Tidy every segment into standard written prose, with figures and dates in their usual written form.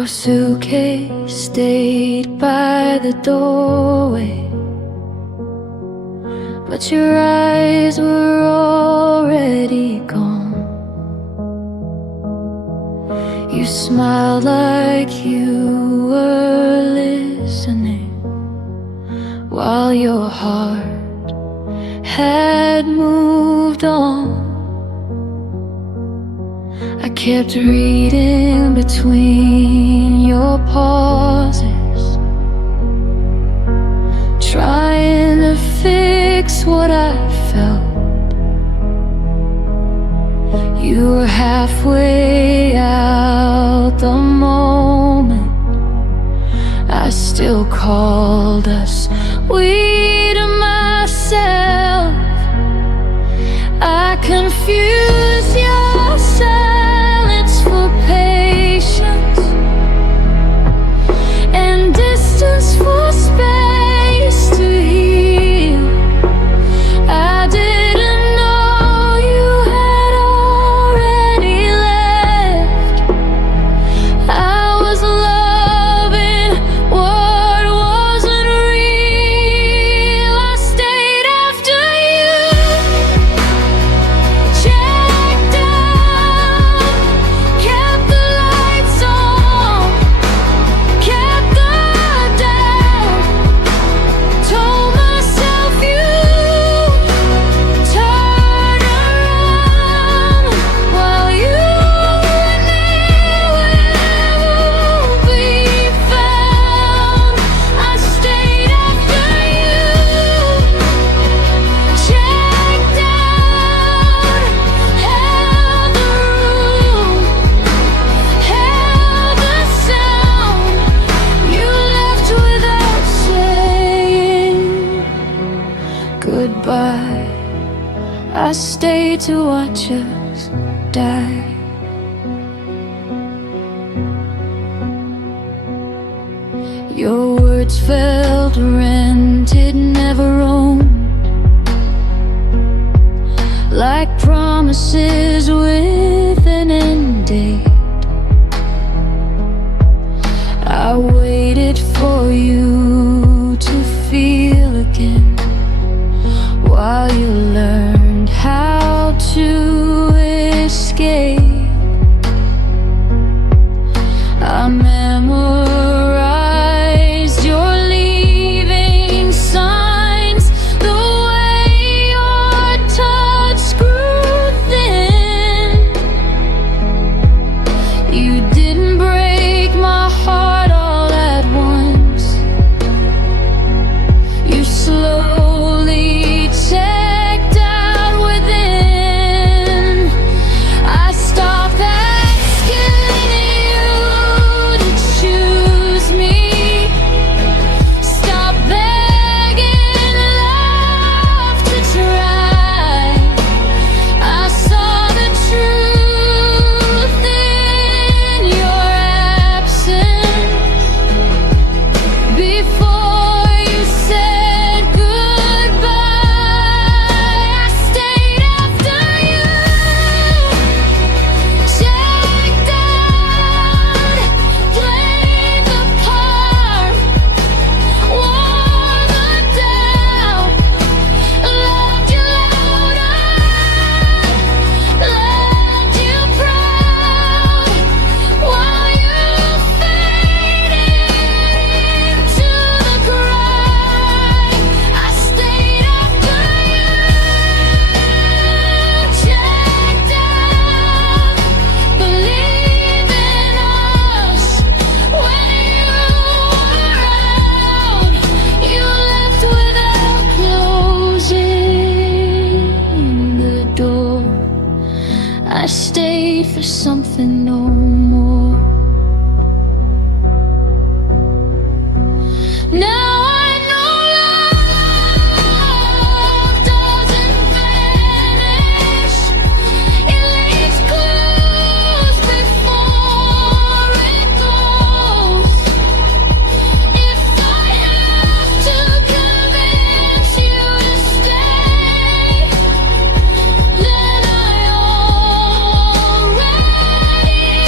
Your suitcase stayed by the doorway, but your eyes were already gone. You smiled like you were listening, while your heart had moved on. I kept reading between your pauses, trying to fix what I felt. You were halfway out the moment I still called us we to myself. I confused your silence for patience and distance for space to heal. I didn't know you had already left. I was loving what wasn't real. I stayed after you, checked out, kept the lights on, kept the doubt, told myself you'd turn around while you were nowhere to be found. I stayed after you, checked out, held the room, held the sound. You left without saying goodbye. I stayed to watch us die. Your words felt rented, never owned, like promises with an end date. I waited for you to feel again, while you learned how to escape. I memorized your leaving signs, the way your touch grew thin. You didn't break my heart all at once. You slowly checked out within. I stopped asking you to choose me, stop begging love to try. I saw the truth in your absence before you said goodbye. I stayed after you, checked out, played the part, wore the doubt, loved you louder, loved you proud, while you faded into the cry. I stayed after you, checked out, believed in us when you were around. You left without closing the door. I stayed for something no more. Now I know love doesn't vanish. It leaves clues before it goes. If I have to convince you to stay, then I already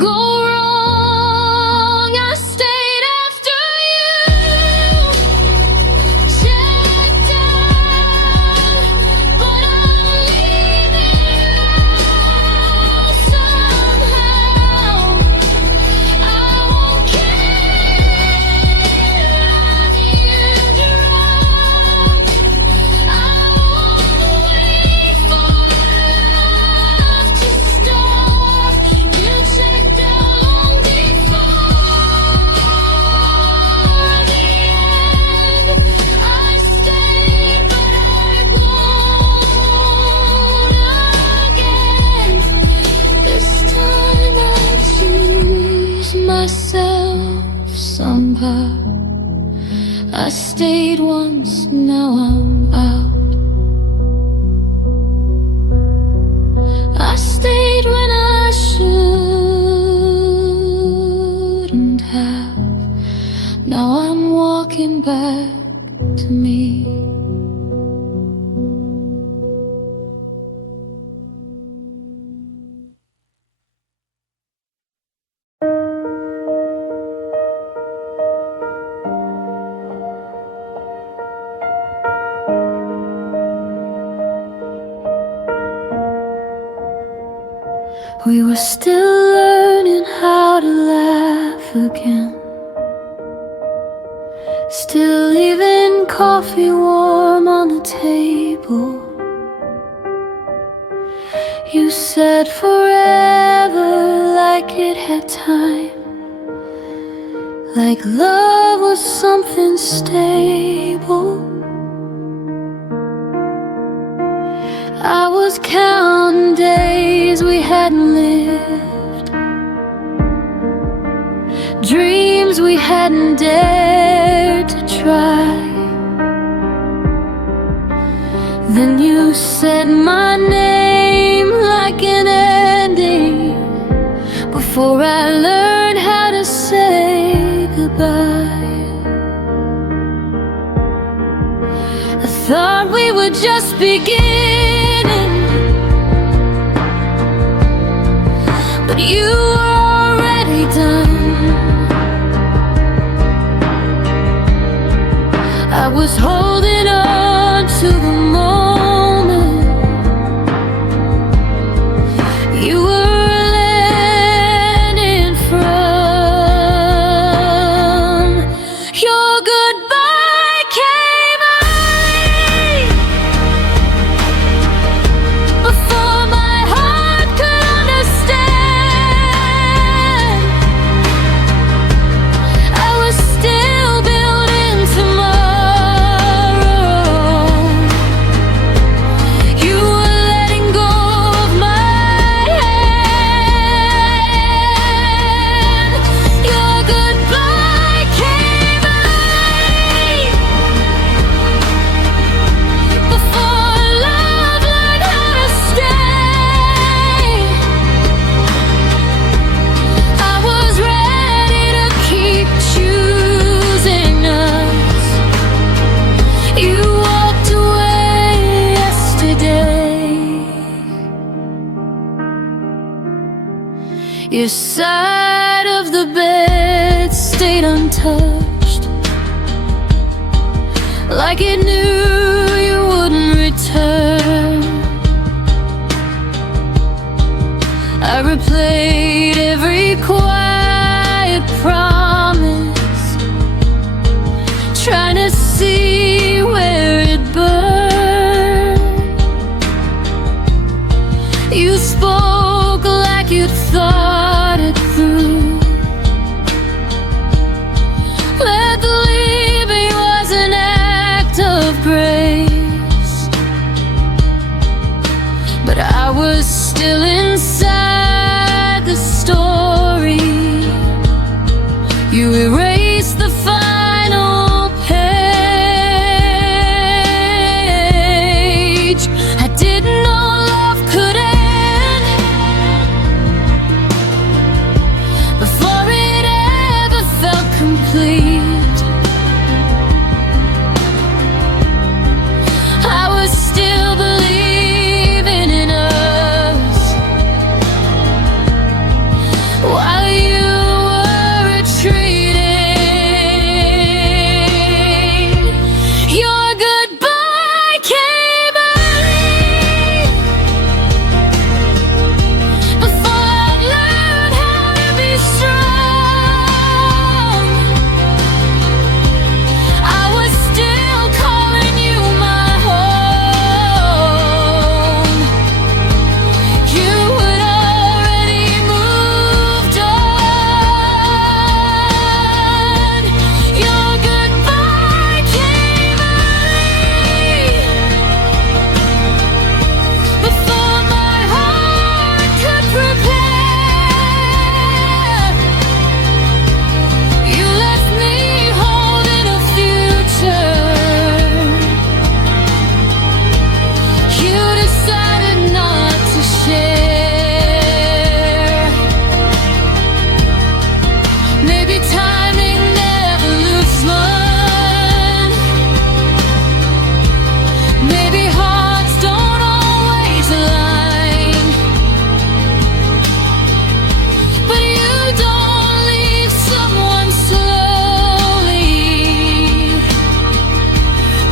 go wrong. I stayed after you checked out, but I'm leaving now somehow. I won't care on you drown. I won't wait for love to stop. You checked out long before the end. I stayed, but I won't again. This time I choose myself somehow. I stayed once, now I'm out. I stayed when I shouldn't have. Now I'm walking back to me. We were still learning how to laugh again, still leaving coffee warm on the table. You said forever like it had time, like love was something stable. I was counting days we hadn't lived, dreams we hadn't dared to try. Then you said my name like an ending, before I learned how to say goodbye. I thought we were just beginning, but you were already done. I was holding on to the moment you were landing from. Your goodbye came early, before my heart could understand. I was still building tomorrow. You were letting go of my hand. Your goodbye came early, before love learned how to stay. I was ready to keep choosing us. You walked away yesterday. Your side of the bed stayed untouched, like it knew you wouldn't return. I replayed every quiet promise, trying to see where it burned. You spoke like you'd thought it through. Let the leaving was an act of grace, but I was still inside the story. You erased the final page. I didn't know love could end before it ever felt complete.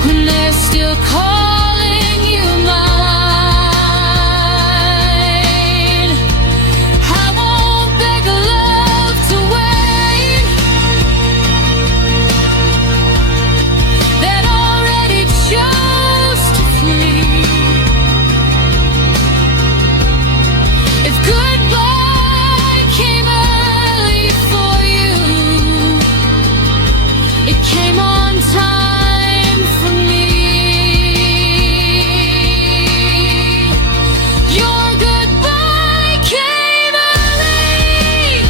when they're still calling you mine. I won't beg love to wait, that already chose to flee. If goodbye came early for you, it came on time for me. Your goodbye came early,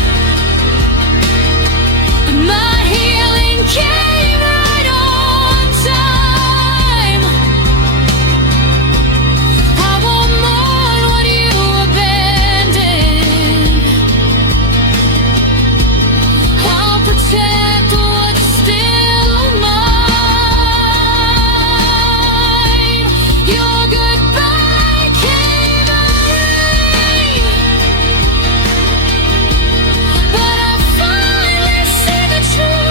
but my healing came right on time. I won't mourn what you abandoned. I'll protect what's still mine. Your goodbye came early, but I finally see the truth.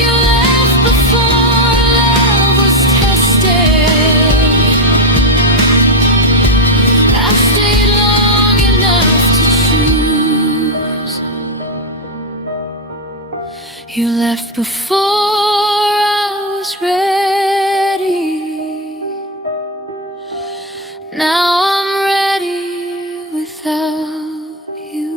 You left before love was tested. I've stayed long enough to choose. You left before I was ready. Now I'm ready without you.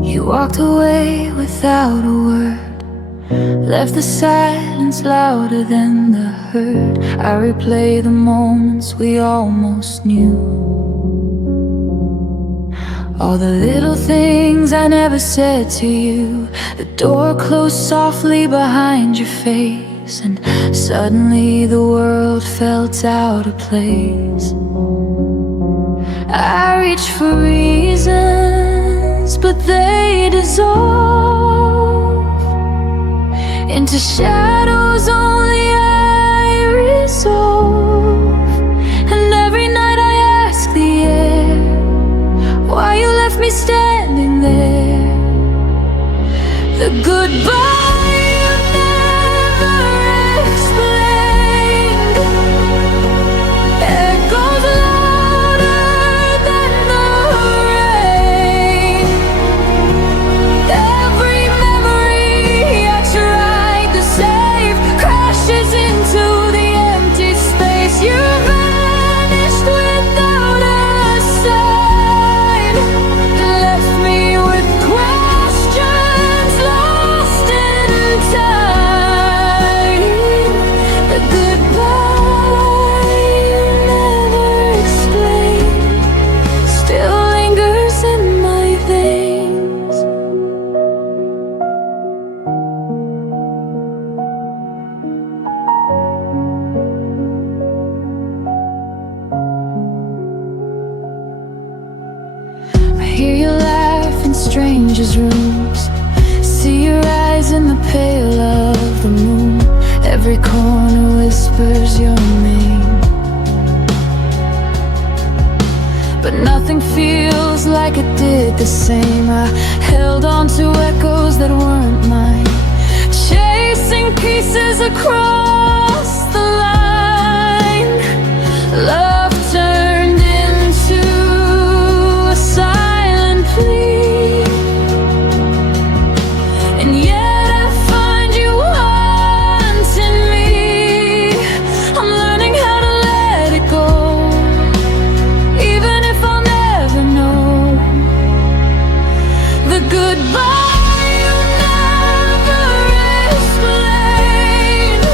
You walked away without a word, left the silence louder than the hurt. I replay the moments we almost knew, all the little things I never said to you. The door closed softly behind your face, and suddenly the world felt out of place. I reached for reasons, but they dissolve into shadows only I resolve. And every night I ask the air why you left me standing there. The goodbye you never explained echoes louder than the rain. Every memory I tried to save crashes into the empty space. You vanished without a sign, left me with questions lost in time. The goodbye you never explained still lingers in my veins. I hear you laugh in strangers' rooms, see your eyes in the pale of the moon. Every corner whispers your name, but nothing feels like it did the same. I held on to echoes that weren't mine, chasing pieces across the line. Love turned into a silent plea, and yet I find you haunting me. I'm learning how to let it go, even if I'll never know. The goodbye you never explained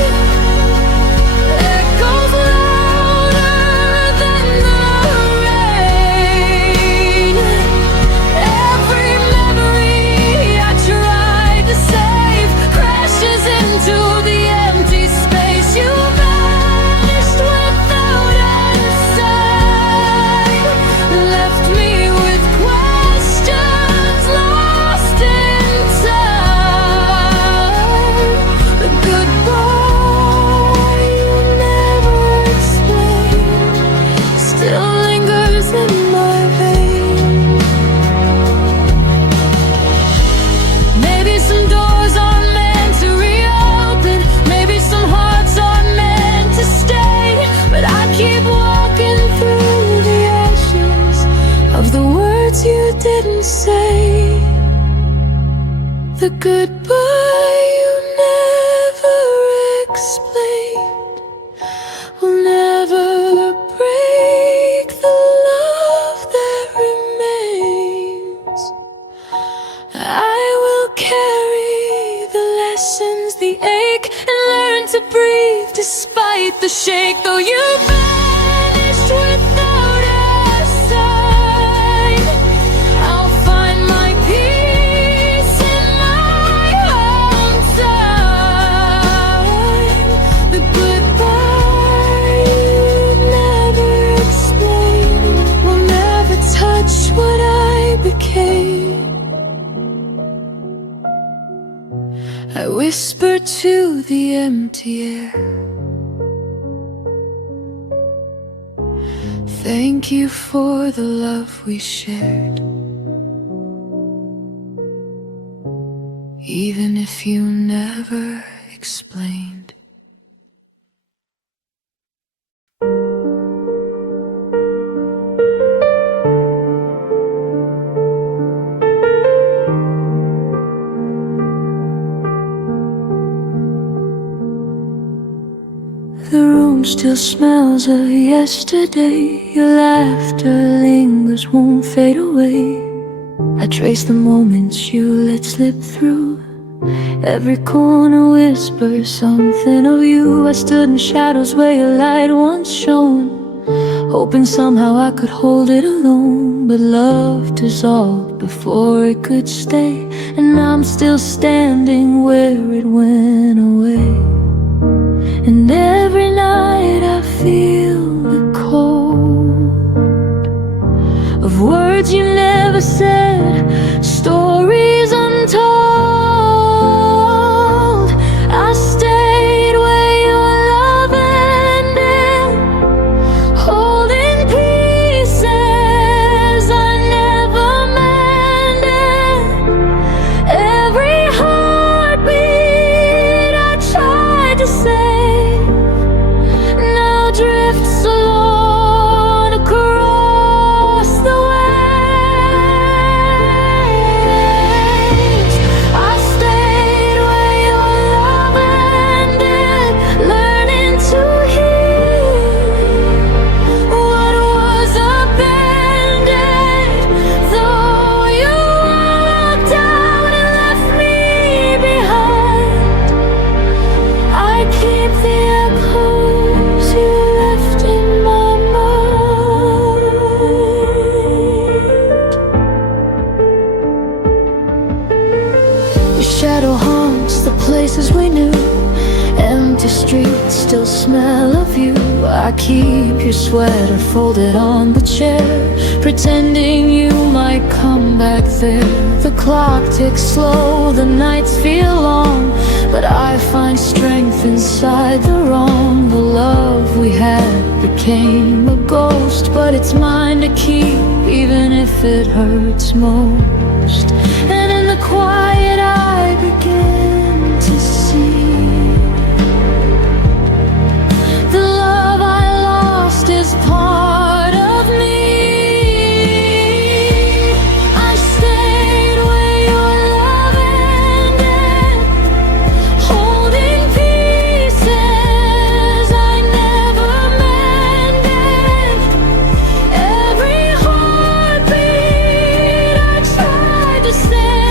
The goodbye you never explained will never break the love that remains. I will carry the lessons, the ache, and learn to breathe despite the shake. Though you vanished without a sign, I'll find my peace in my own time. The goodbye you never explained will never touch what I became. I whisper to the empty air, thank you for the love we shared. Even if you never explained. The room still smells of yesterday. Your laughter lingers, won't fade away. I trace the moments you let slip through. Every corner whispers something of you. I stood in shadows where your light once shone, hoping somehow I could hold it alone. But love dissolved before it could stay, and I'm still standing where it went away. And every night I feel the cold of words you never said, stories untold. I stayed where your love ended, holding pieces I never mended. Every heartbeat I tried to save drifts alone across the waves. I stayed where your love ended, learning to hear what was abandoned. Though you walked out and left me behind, I keep the echoes you left in my mind. Your shadow haunts the places we knew, empty streets still smell of you. I keep your sweater folded on the chair, pretending you might come back there. The clock ticks slow, the nights feel long, but I find strength inside the wrong. The love we had became a ghost, but it's mine to keep, even if it hurts most. And in the quiet I begin to see the love I lost is part of me. I stayed where your love ended, holding pieces I never mended. Every heartbeat I tried to save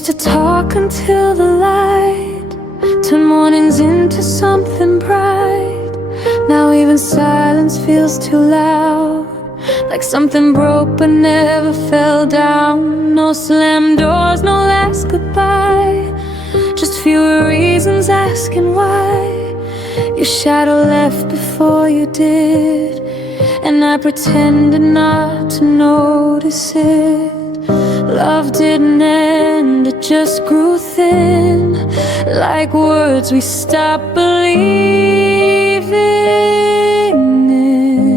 used to talk until the light turned mornings into something bright. Now even silence feels too loud, like something broke but never fell down. No slammed doors, no last goodbye, just fewer reasons asking why. Your shadow left before you did, and I pretended not to notice it. Love didn't end, it just grew thin, like words we stopped believing in.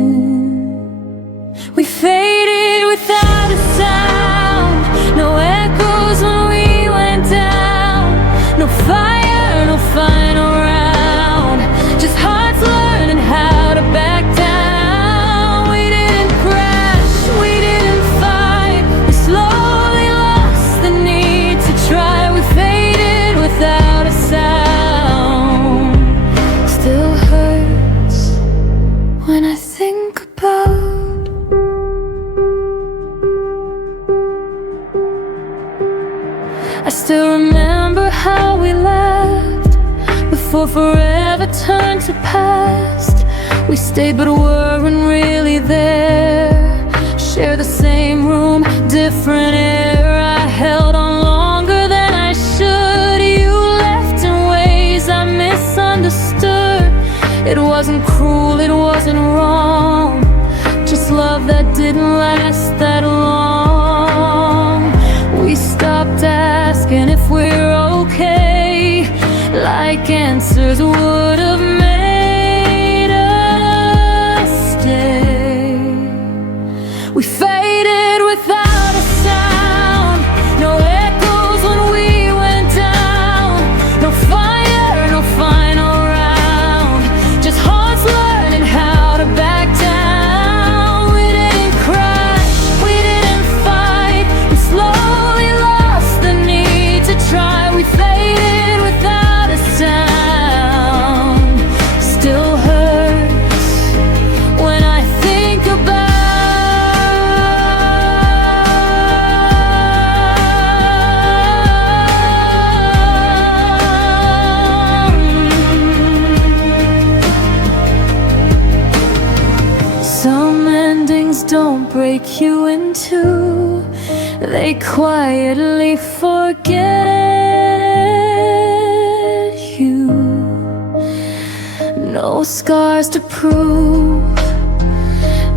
We faded without a sound, no echoes when we went down. No fire, no final round, just hearts learning how to back down. We didn't crash, we didn't fight, we slowly lost the need to try. We faded without a sound. Still hurts when I think about I still remember how we laughed before forever turned to past. We stayed but weren't really there, share the same room, different air. I held on longer than I should. You left in ways I misunderstood. It wasn't cruel, it wasn't wrong, just love that didn't last that long. We stopped asking if we're okay, like answers would have made us stay. We faded without a sound, no echoes when we went down. No fire, no final round, just hearts learning how to back down. We didn't crash, we didn't fight, we slowly lost the need to try. We faded without a sound. Still hurts when I think about some endings don't break you in two, they quietly forget you. No scars to prove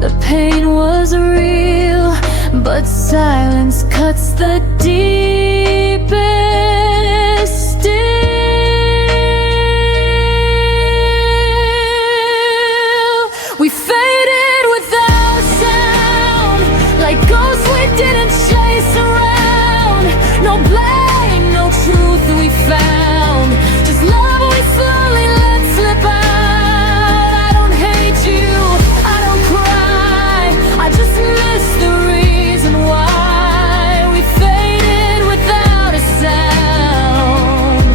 the pain was real, but silence cuts the deepest still. We faded without sound, like ghosts we didn't chase around. No blame, no truth we found, just love we slowly let slip out. I don't hate you, I don't cry, I just miss the reason why. We faded without a sound,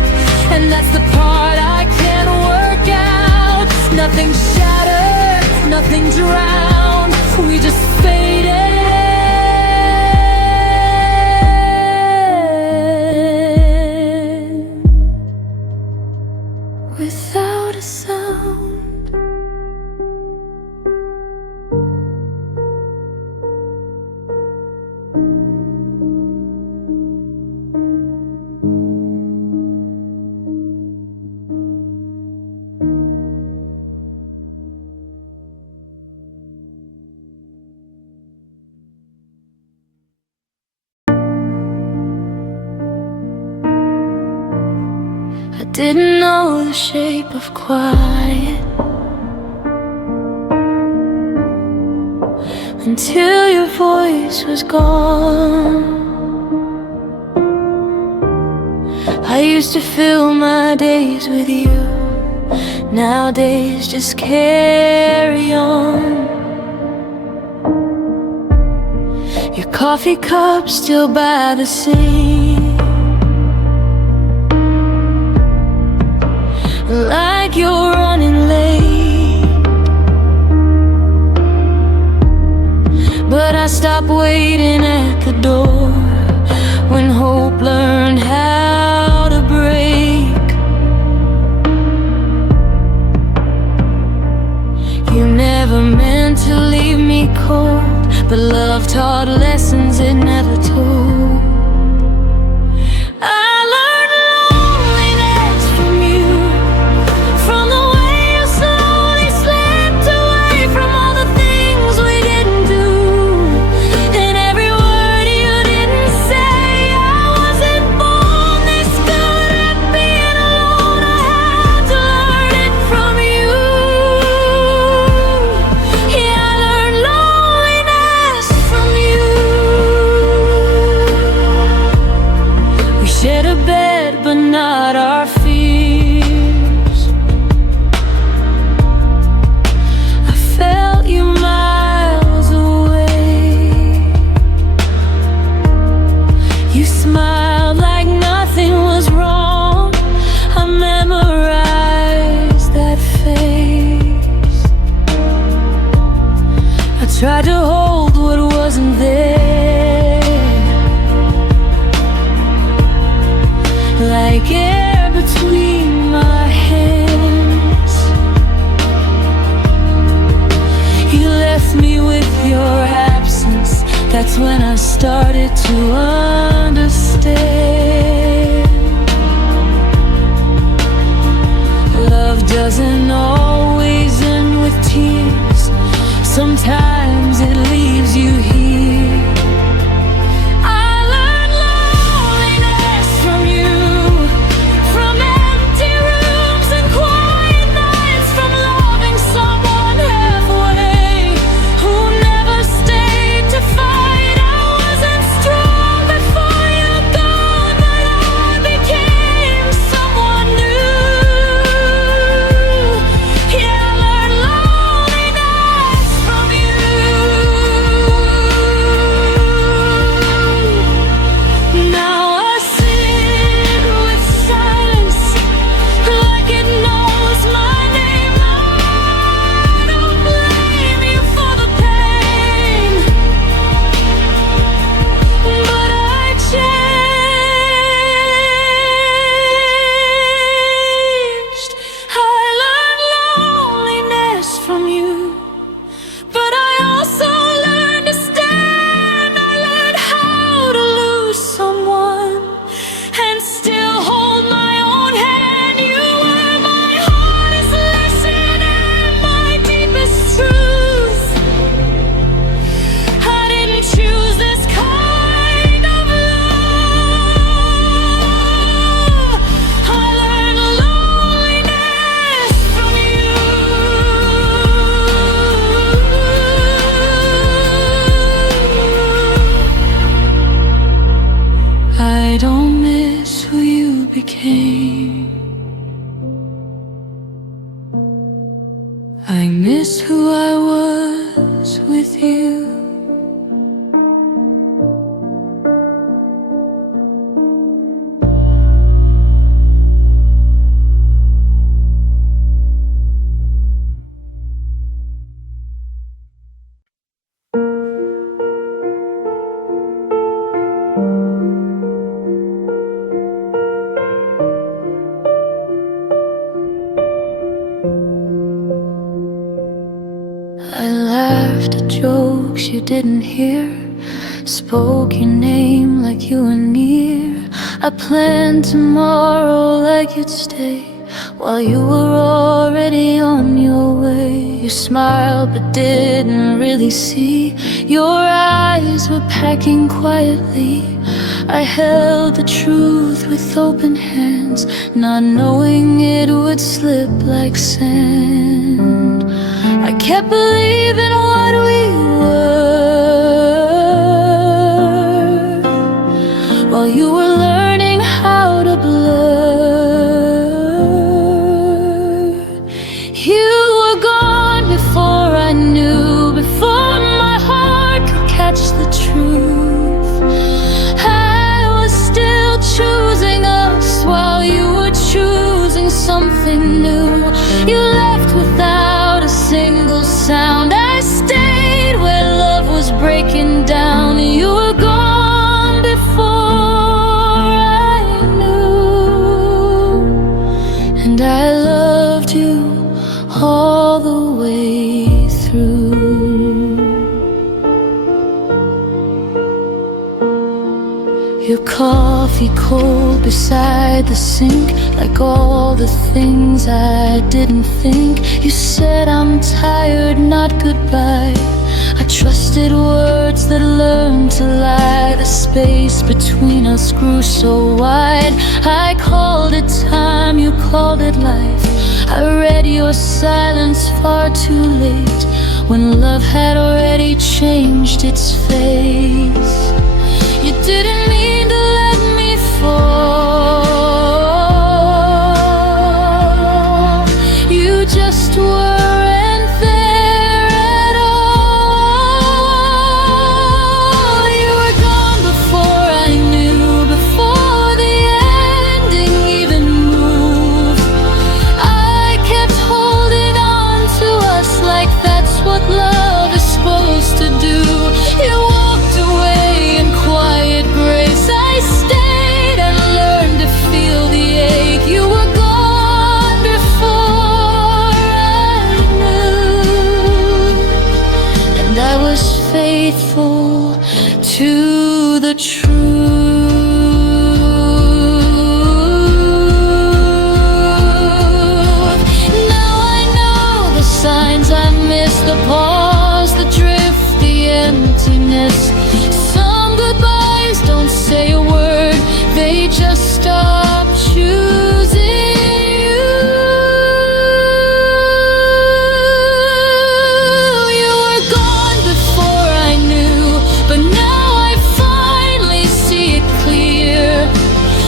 and that's the part I can't work out. Nothing shattered, nothing drowned, we just faded without a sound. I didn't know the shape of quiet until your voice was gone. I used to fill my days with you, nowadays just carry on. Your coffee cup still by the sink, like you're running late, but I stopped waiting at the door when hope learned but love taught lessons it never told. I learned loneliness from you, from the way you slowly slipped away from all the things we didn't do, and every word you didn't say. I wasn't born this good at being alone. I had to learn it from you. Yeah, I learned loneliness from you. We shared a bed, but not our fears. I felt you miles away. You smiled like nothing was wrong. I memorized that face. I tried to hold what wasn't there, like air between my hands. You left me with your absence. That's when I started to understand. Love doesn't always end with tears. Sometimes it leaves you here. I learned loneliness from you, from empty rooms and quiet nights, from loving someone halfway who never stayed to fight. I wasn't strong before you gone, but I became someone new. Yeah, I learned loneliness from you. Now I sit with silence like it knows my name. I don't blame you for the pain, but I changed. I learned loneliness from you, but I also learned to stand. I learned how to lose someone and still hold my own hand. You were my hardest lesson and my deepest truth. I didn't choose this kind of love. I learned loneliness from you. I don't miss who you became. I miss who I was with you. I laughed at jokes you didn't hear, spoke your name like you were near. I planned tomorrow like you'd stay while you were already on your way. You smiled but didn't really see. Your eyes were packing quietly. I held the truth with open hands, not knowing it would slip like sand. I kept believing what we were while you were learning how to blur. You were gone before I knew, before my heart could catch the truth. I was still choosing us while you were choosing something new. You left without a single sound. I stayed where love was breaking down. You were gone before I knew, and I loved you all the way through. coffee cold beside the sink, like all the things I didn't think. You said I'm tired, not goodbye. I trusted words that learned to lie. The space between us grew so wide. I called it time, you called it life. I read your silence far too late, when love had already changed its face. You didn't mean to let me fall. You just weren't there at all. You were gone before I knew, before the ending even moved. I kept holding on to us like that's what love is supposed to do. You walked away in quiet grace. I stayed and learned to feel the ache. You were gone before I knew, and I was faithful to the truth. Now I know the signs I missed, the pause, the drift, the emptiness. Some goodbyes don't say a word, they just stop choosing you. You were gone before I knew, but now I finally see it clear.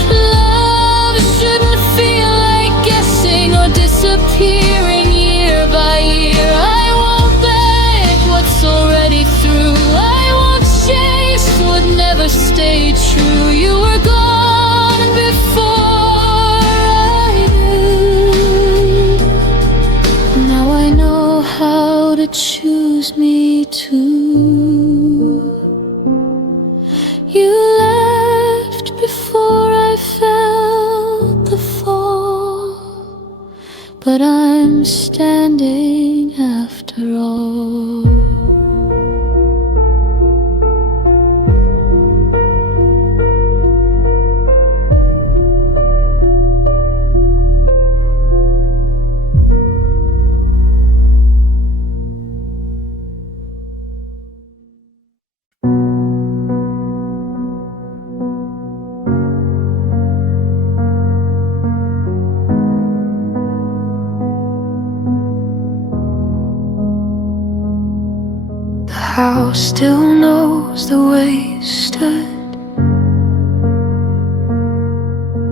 Love shouldn't feel like guessing or disappearing year by year. I won't beg what's already through. I won't chase what never stayed true. You were gone before I knew. Now I know how to choose me too. You left before I felt the fall, but I'm standing after all. The house still knows the way you stood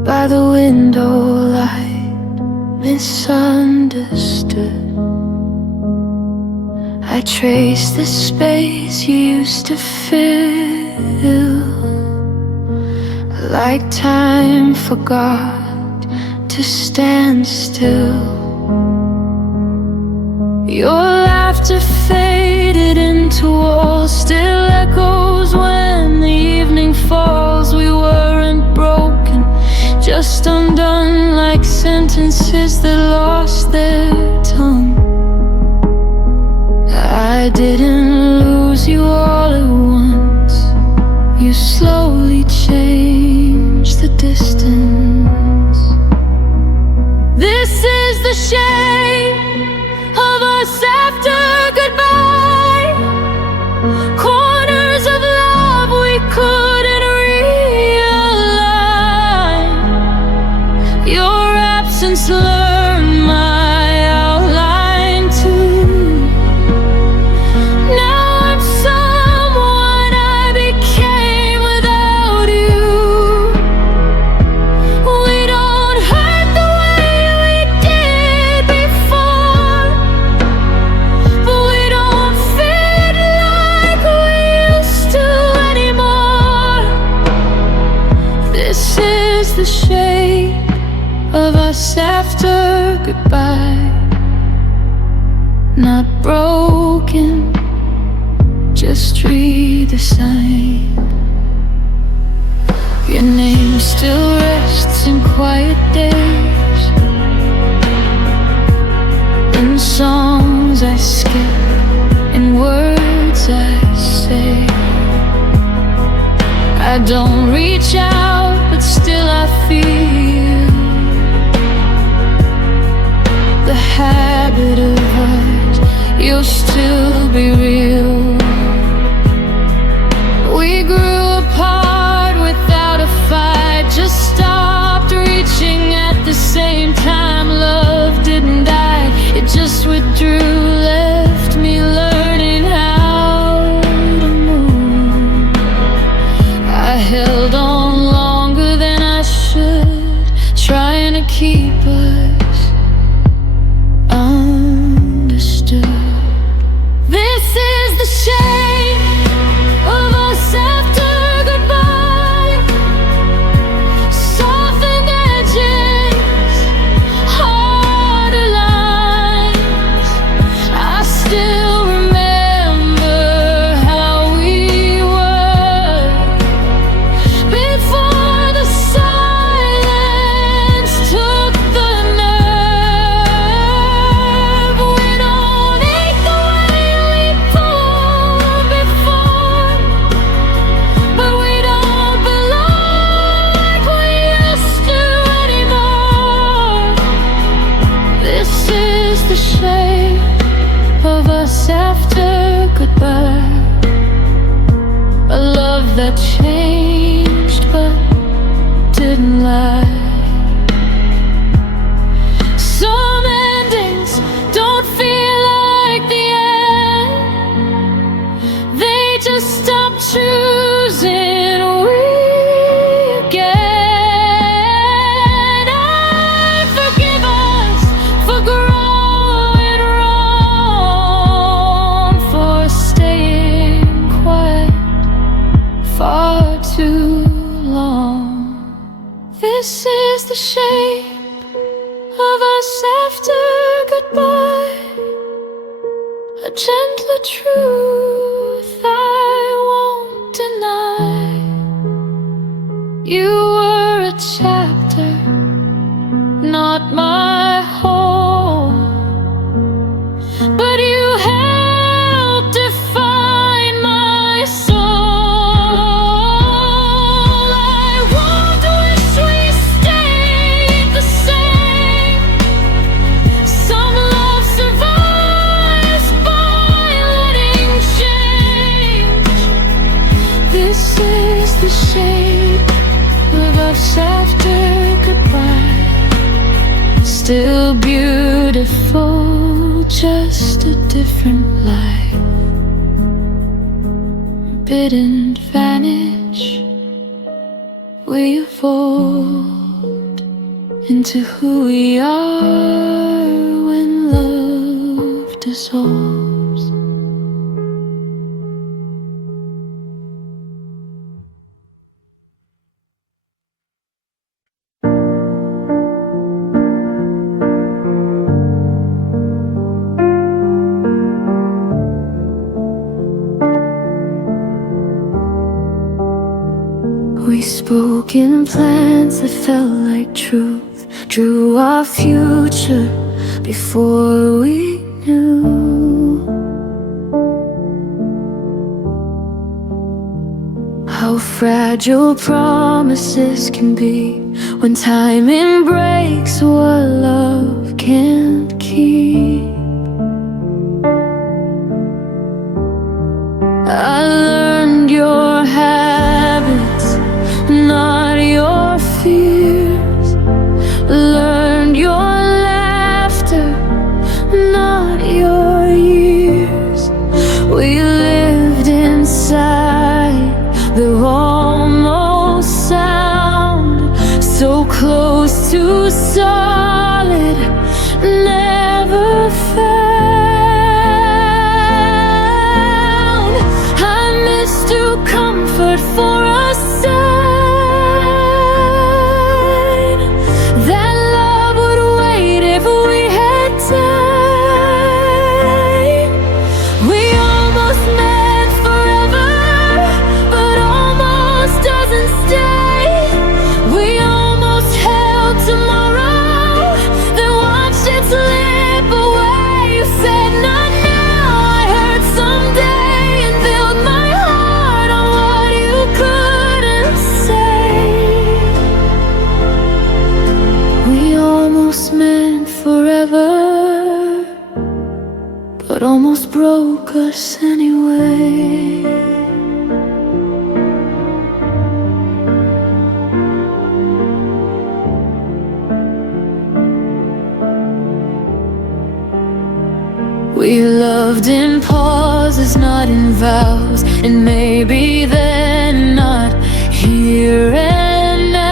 by the window light, misunderstood. I trace the space you used to fill, like time forgot to stand still. Your laughter faded into walls, still echoes when the evening falls. We weren't broken, just undone, like sentences that lost their tongue. I didn't lose you all at once. You slowly changed the distance. This is the shape of us after goodbye. Corners of love we couldn't realign. Your absence learned my outline too. Now I'm someone I became without you. We don't hurt the way we did before, but we don't fit like we used to anymore. This is the shape of us after goodbye. Not broken, just redesigned. Your name still rests in quiet days, in songs I skip, in words I say. I don't reach out feel. The habit of us, you'll still be real. We grew apart without a fight, just stopped reaching at the same time. Love didn't die, it just withdrew, left me learning how to move. I held on longer than I should, trying to keep us understood. This is the shape of us after goodbye. Softened edges, harder lines. I still remember how we were before the silence took the nerve. We don't ache the way we pulled before, but we don't belong like we used to anymore. This is the shape of us after goodbye. A love that changed but didn't lie. Some endings don't feel like the end, they just stop choosing we again. I forgive us for growing wrong, for staying quiet far too long. This is the shape of us after goodbye. A gentler truth I won't deny. You were a chapter, not my home, but you helped define my soul. I won't wish we stayed the same. Some love survives by letting change. This is the shape of us after goodbye. Still beautiful, just a different life. Didn't vanish, we evolved into who we are when love dissolves. We spoke in plans that felt like truth, drew our future before we knew how fragile promises can be when timing breaks what love can't keep. I learned your habits, not your fears. Learned your laughter, not your years. We lived inside the almost sound, so close to solid. forever, but almost broke us anyway. We loved in pauses, not in vows, and maybe then not here and now.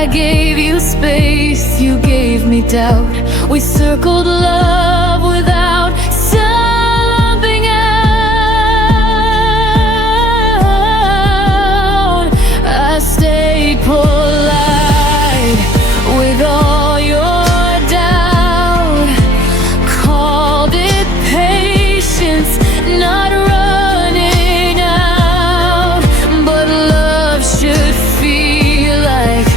I gave you space, you gave me doubt. We circled love without something out. I stayed polite with all your doubt, called it patience, not running out. But love should feel like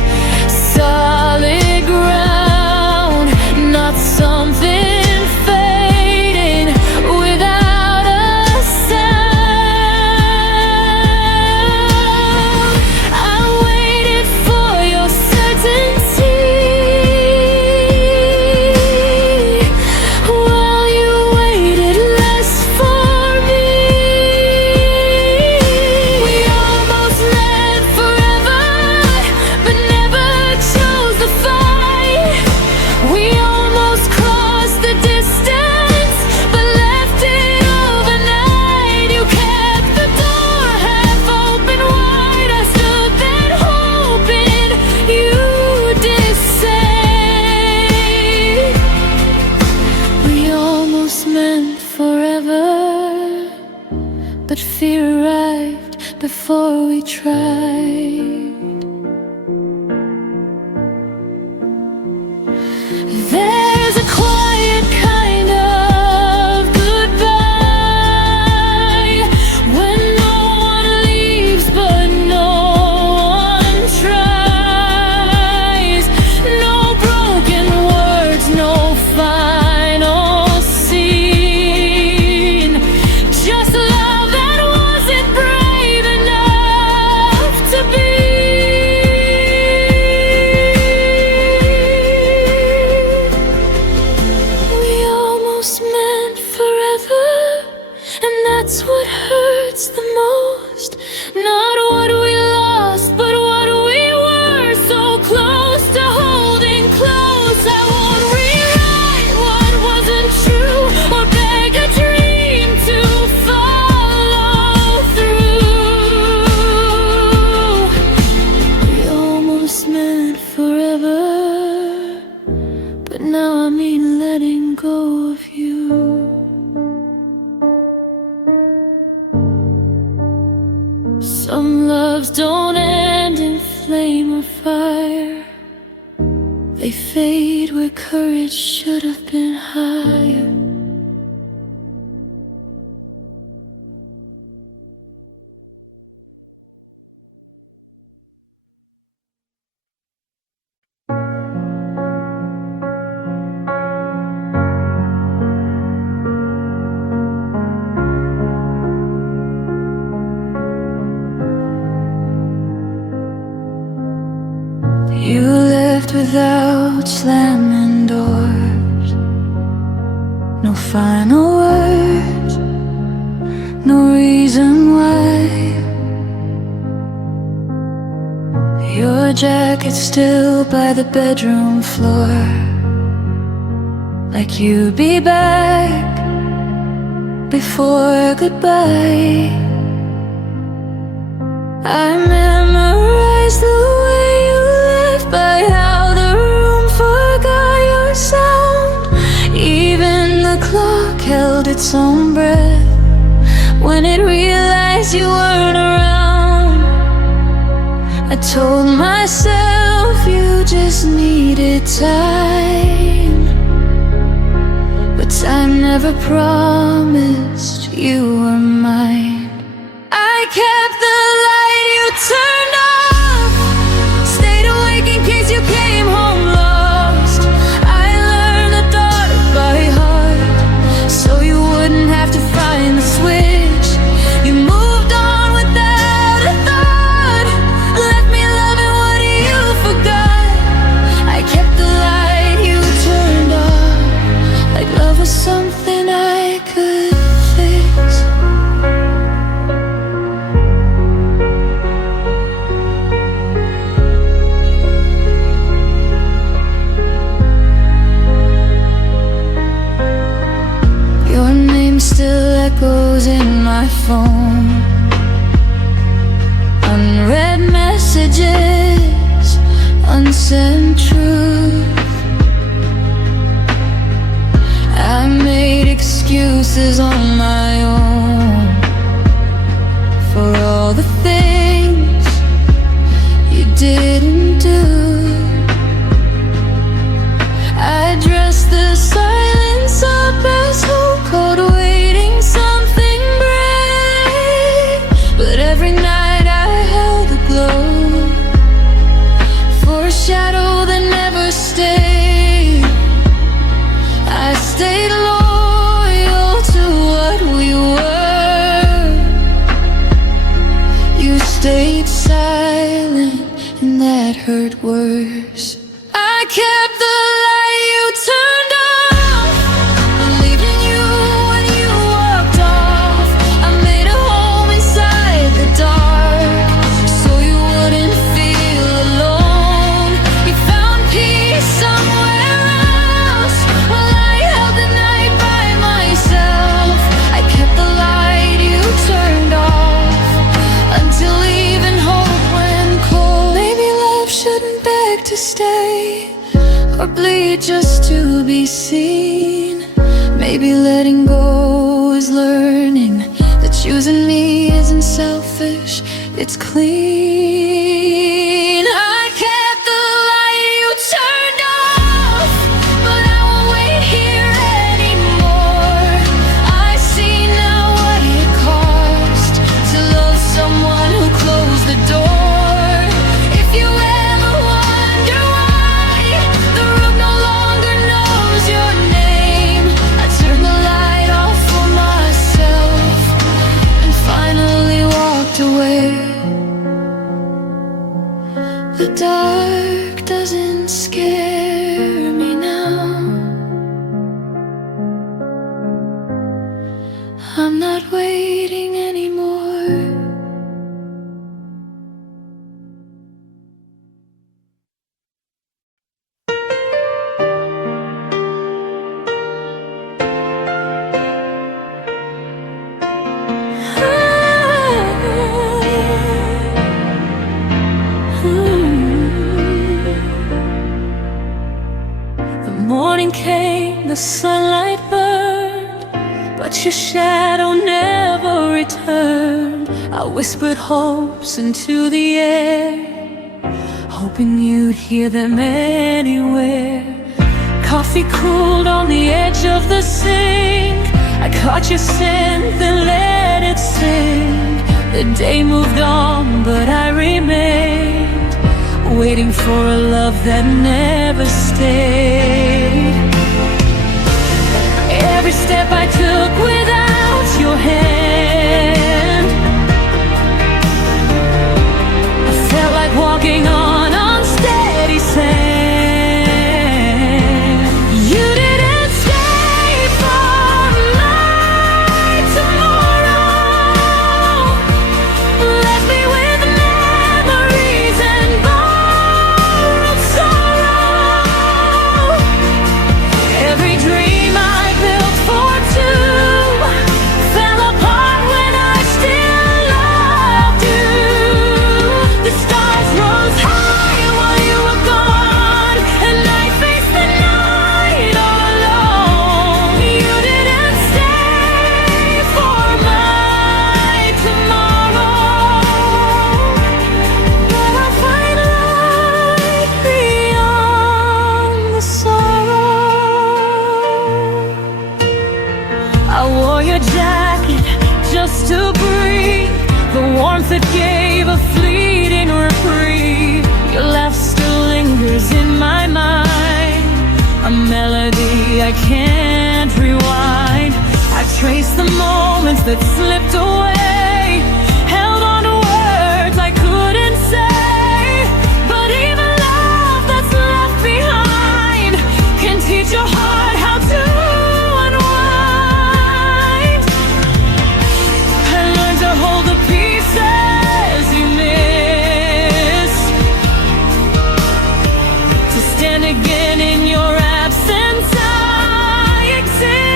solid ground, not something fading without a sound. I waited for your certainty while you waited less for me. We almost met forever, but never chose the fight. We almost crossed the distance, but left it overnight. You kept the door half open wide. I stood there hoping you did same. We almost meant forever, but fear arrived before we tried. There's a quiet kind of goodbye when no one leaves but no one tries. No broken words, no final scene, just love that wasn't brave enough to be. We almost meant forever, and that's what hurts the most. Not what we lost, but what we were, so close to holding close. I won't rewrite what wasn't true or beg a dream to follow through. We almost meant forever, but now I mean letting go of you. Some loves don't end in flame or fire. They fade where courage should have been higher. You left without slamming doors, no final words, no reason why. Your jacket still by the bedroom floor, like you'd be back before goodbye. I memorized the way you left, by how the room forgot your sound. Even the clock held its own breath when it realized you weren't around. I told myself you just needed time, but time never promised you were mine. I kept the light you turned off, stayed awake in case you came home lost. I learned the dark by heart, so you wouldn't have to find the switch. You moved on without a thought, left me loving my phone. Unread messages, unsent truth. I made excuses on my own for all the things you didn't do. I dressed the silence up as hope, called waiting something brave. But every night I held a glow for a shadow that never stayed. I stayed loyal to what we were. You stayed silent, and that hurt worse. I kept the light you turned off, believed in you when you walked off. I made a home inside the dark, so you wouldn't feel alone. You found peace somewhere else, while I held the night by myself. I kept the light you turned off, until even hope went cold. Maybe love shouldn't beg to stay, or bleed just to be seen. Maybe letting go is learning that choosing me isn't selfish, it's clean. I kept the light you turned off, but I won't wait here anymore. I see now what it cost to love someone who closed the door. If you ever wonder why the room no longer knows your name, I turned the light off for myself and finally walked away. The dark doesn't scare me now. I'm not waiting anymore. The morning came, the sunlight burned, but your shadow never returned. I whispered hopes into the air, hoping you'd hear them anywhere. Coffee cooled on the edge of the sink. I caught your scent, then let it sink. The day moved on, but I remained, waiting for a love that never stayed. Every step I took without your hand, I felt like walking on unsteady sand. You didn't stay for my tomorrow, left me with memories and borrowed sorrow. Every dream I built for two fell apart when I still loved you. The stars rose high while you were gone, and I faced the night all alone. You didn't stay for my tomorrow, but I'll find light beyond the sorrow. I wore your jacket just to breathe, the warmth that gave a fleeting reprieve. Your laugh still lingers in my mind, a melody I can't rewind. I trace the moments that slipped away, held on to words I couldn't say. But even love that's left behind can teach your heart how to unwind. I learned to hold the pieces you miss, to stand again in your absence. I exist.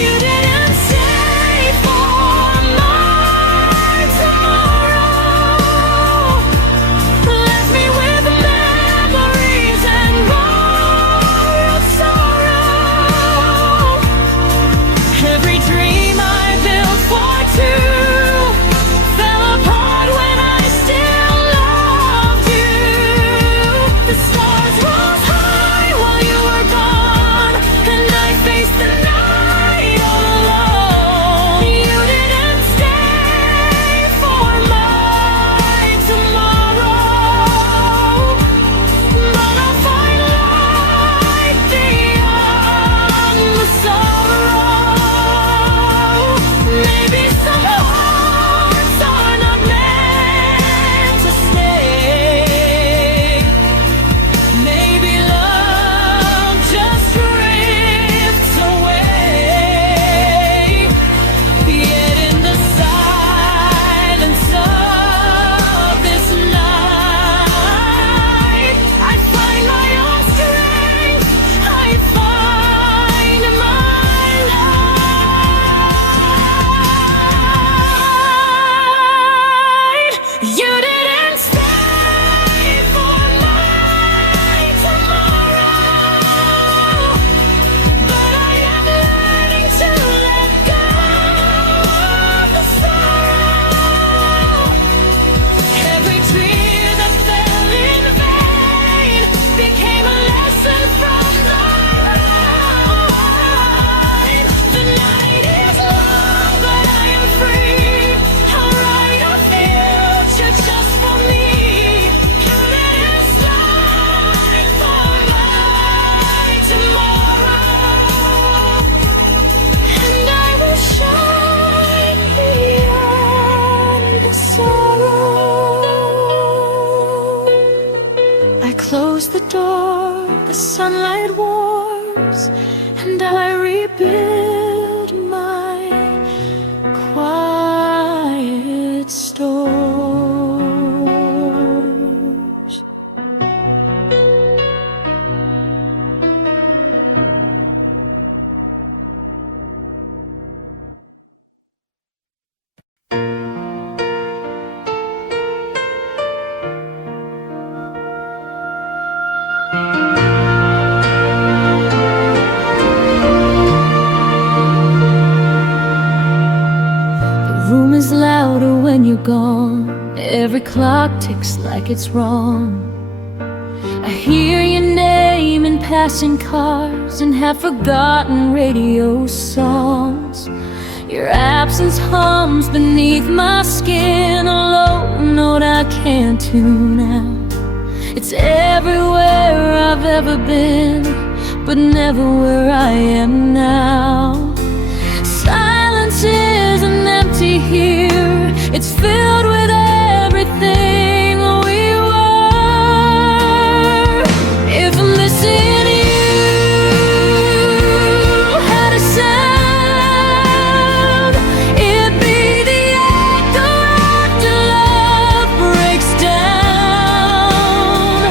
You didn't stay close the door, the sunlight warms, and I rebuild my quiet stores. Room is louder when you're gone. Every clock ticks like it's wrong. I hear your name in passing cars and have forgotten radio songs. Your absence hums beneath my skin, a low note I can't tune out. It's everywhere I've ever been, but never where I am now. Silence isn't empty here, it's filled with everything we were. If I'm missing you had a sound, it'd be the echo after love breaks down.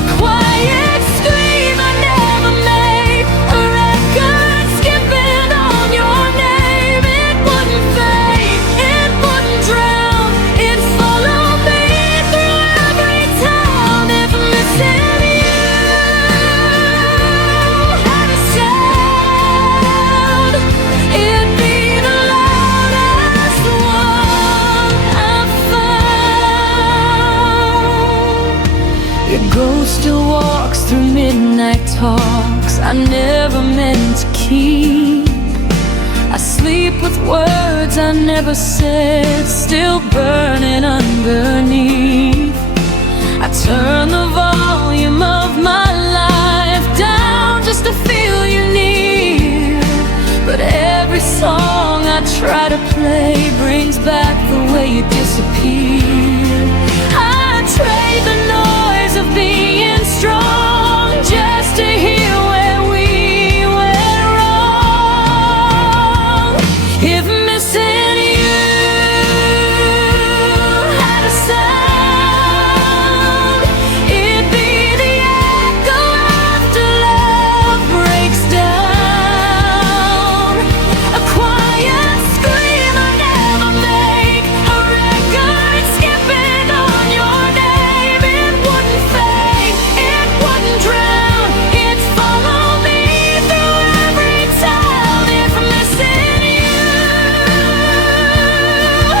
A quiet scream I never made, a record skipping on your name. It wouldn't fade, it wouldn't drown, it'd follow me through every town. If I'm missing you had a sound, it'd be the loudest one I've found. Your ghost still walks through midnight talks I never meant to keep. I sleep with words I never said, still burning underneath. I turn the volume of my life down just to feel you near, but every song I try to play brings back the way you disappeared. I trade the noise of being strong just to hear where we went wrong. If missing you had a sound, it'd be the echo after love breaks down. A quiet scream I never made, a record skipping on your name. It wouldn't fade, it wouldn't drown, it'd follow me through every town. If I'm missing you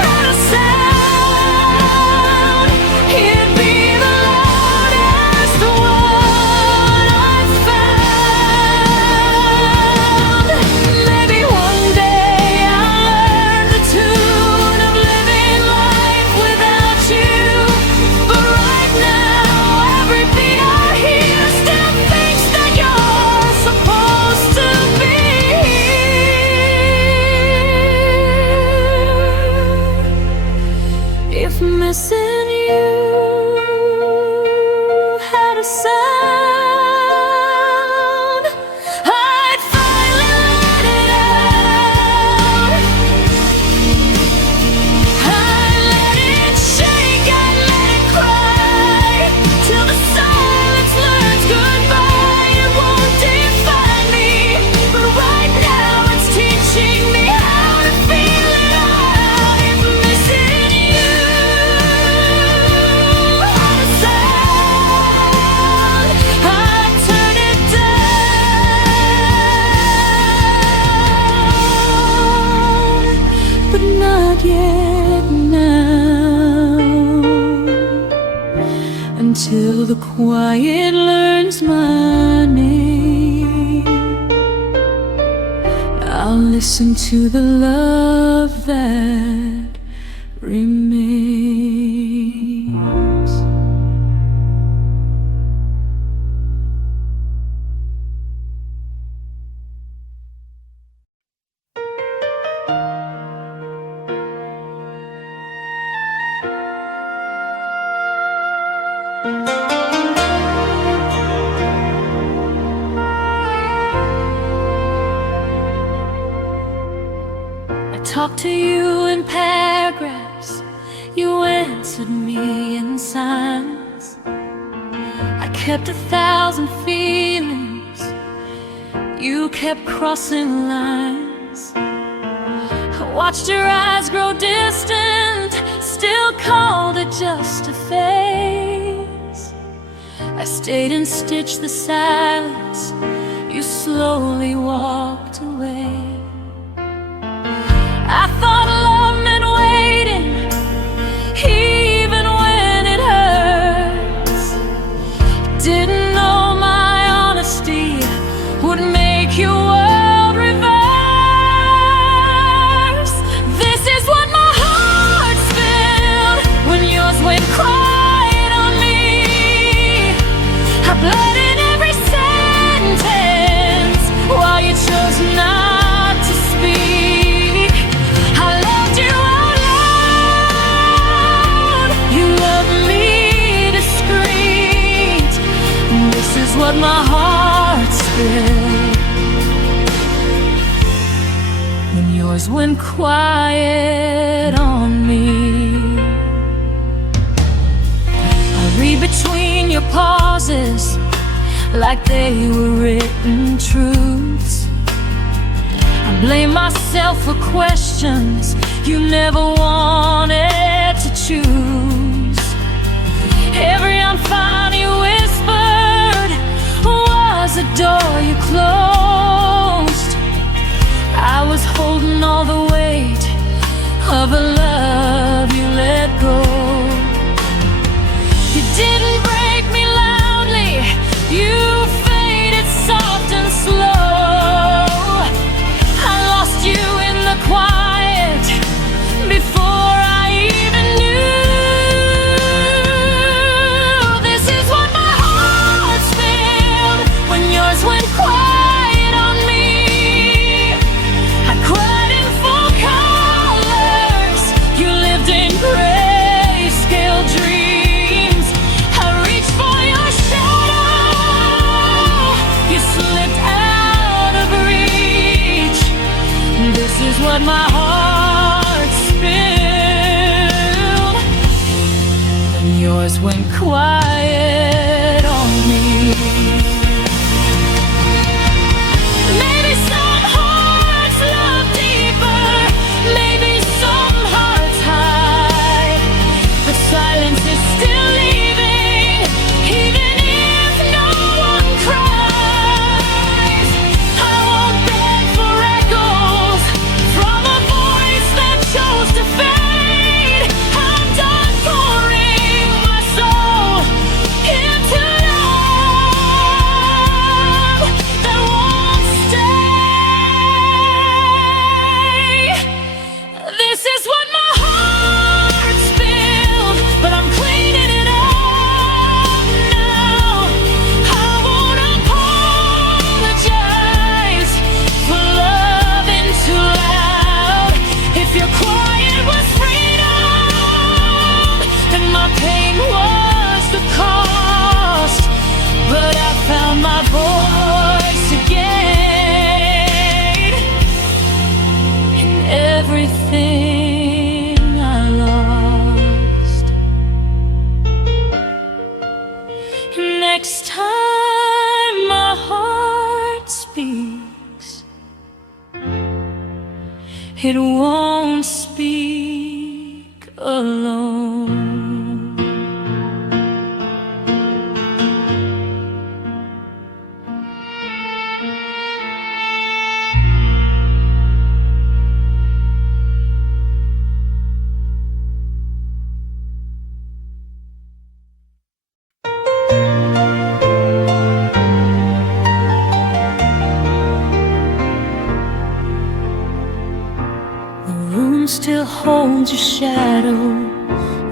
had a sound, it'd be the loudest one I've found. Maybe one day I'll learn the tune of living life without you, but right now every beat I hear still thinks that you're supposed to be here. If missing you had a sound, I'd finally let it out. I'd let it shake, I'd let it cry, till the silence learns goodbye. It won't define me, but right now it's teaching me how to feel it out. If I'm missing you had a sound, I'd turn it down, but not yet now, until the quiet learns my name. I'll listen to the love that remains. talked to you in paragraphs, you answered me in signs. I kept 1,000 feelings, you kept crossing lines. I watched your eyes grow distant, still called it just a phase. I stayed and stitched the silence, you slowly walked away. I thought love meant waiting, even when it hurts. Didn't know my honesty would make your world reverse. This is what my heart's felt when yours went quiet on me. I bled in every sentence while you chose not to speak. I loved you out loud, you loved me discreet. This is what my heart's felt when yours went quiet on me. I read between your pauses like they were written truths. I blame myself for questions you never wanted to choose. Every unfound you whispered was a door you closed. I was holding all the weight of a love you let go. You didn't break me loudly, you faded soft and slow. I lost you in the quiet before I even knew. This is what my heart's felt when yours went quiet on me. I cried in full colors, you lived in grayscale dreams. I reached for your shadow, you slipped out of reach. This is what my heart spilled when yours went quiet on me. Maybe some hearts love deeper, maybe some hearts hide, but silence is still leaving, even if no one cries. I won't beg for echoes from a voice that chose to fade. I'm done pouring my soul into love that won't stay. This is what my heart spilled, but I'm cleaning it up now. I won't apologize for loving too loud. If your quiet was freedom, and my pain was the cost, but I found my voice again in everything I lost. Next time my heart speaks, it won't speak alone. The room still holds your shadow,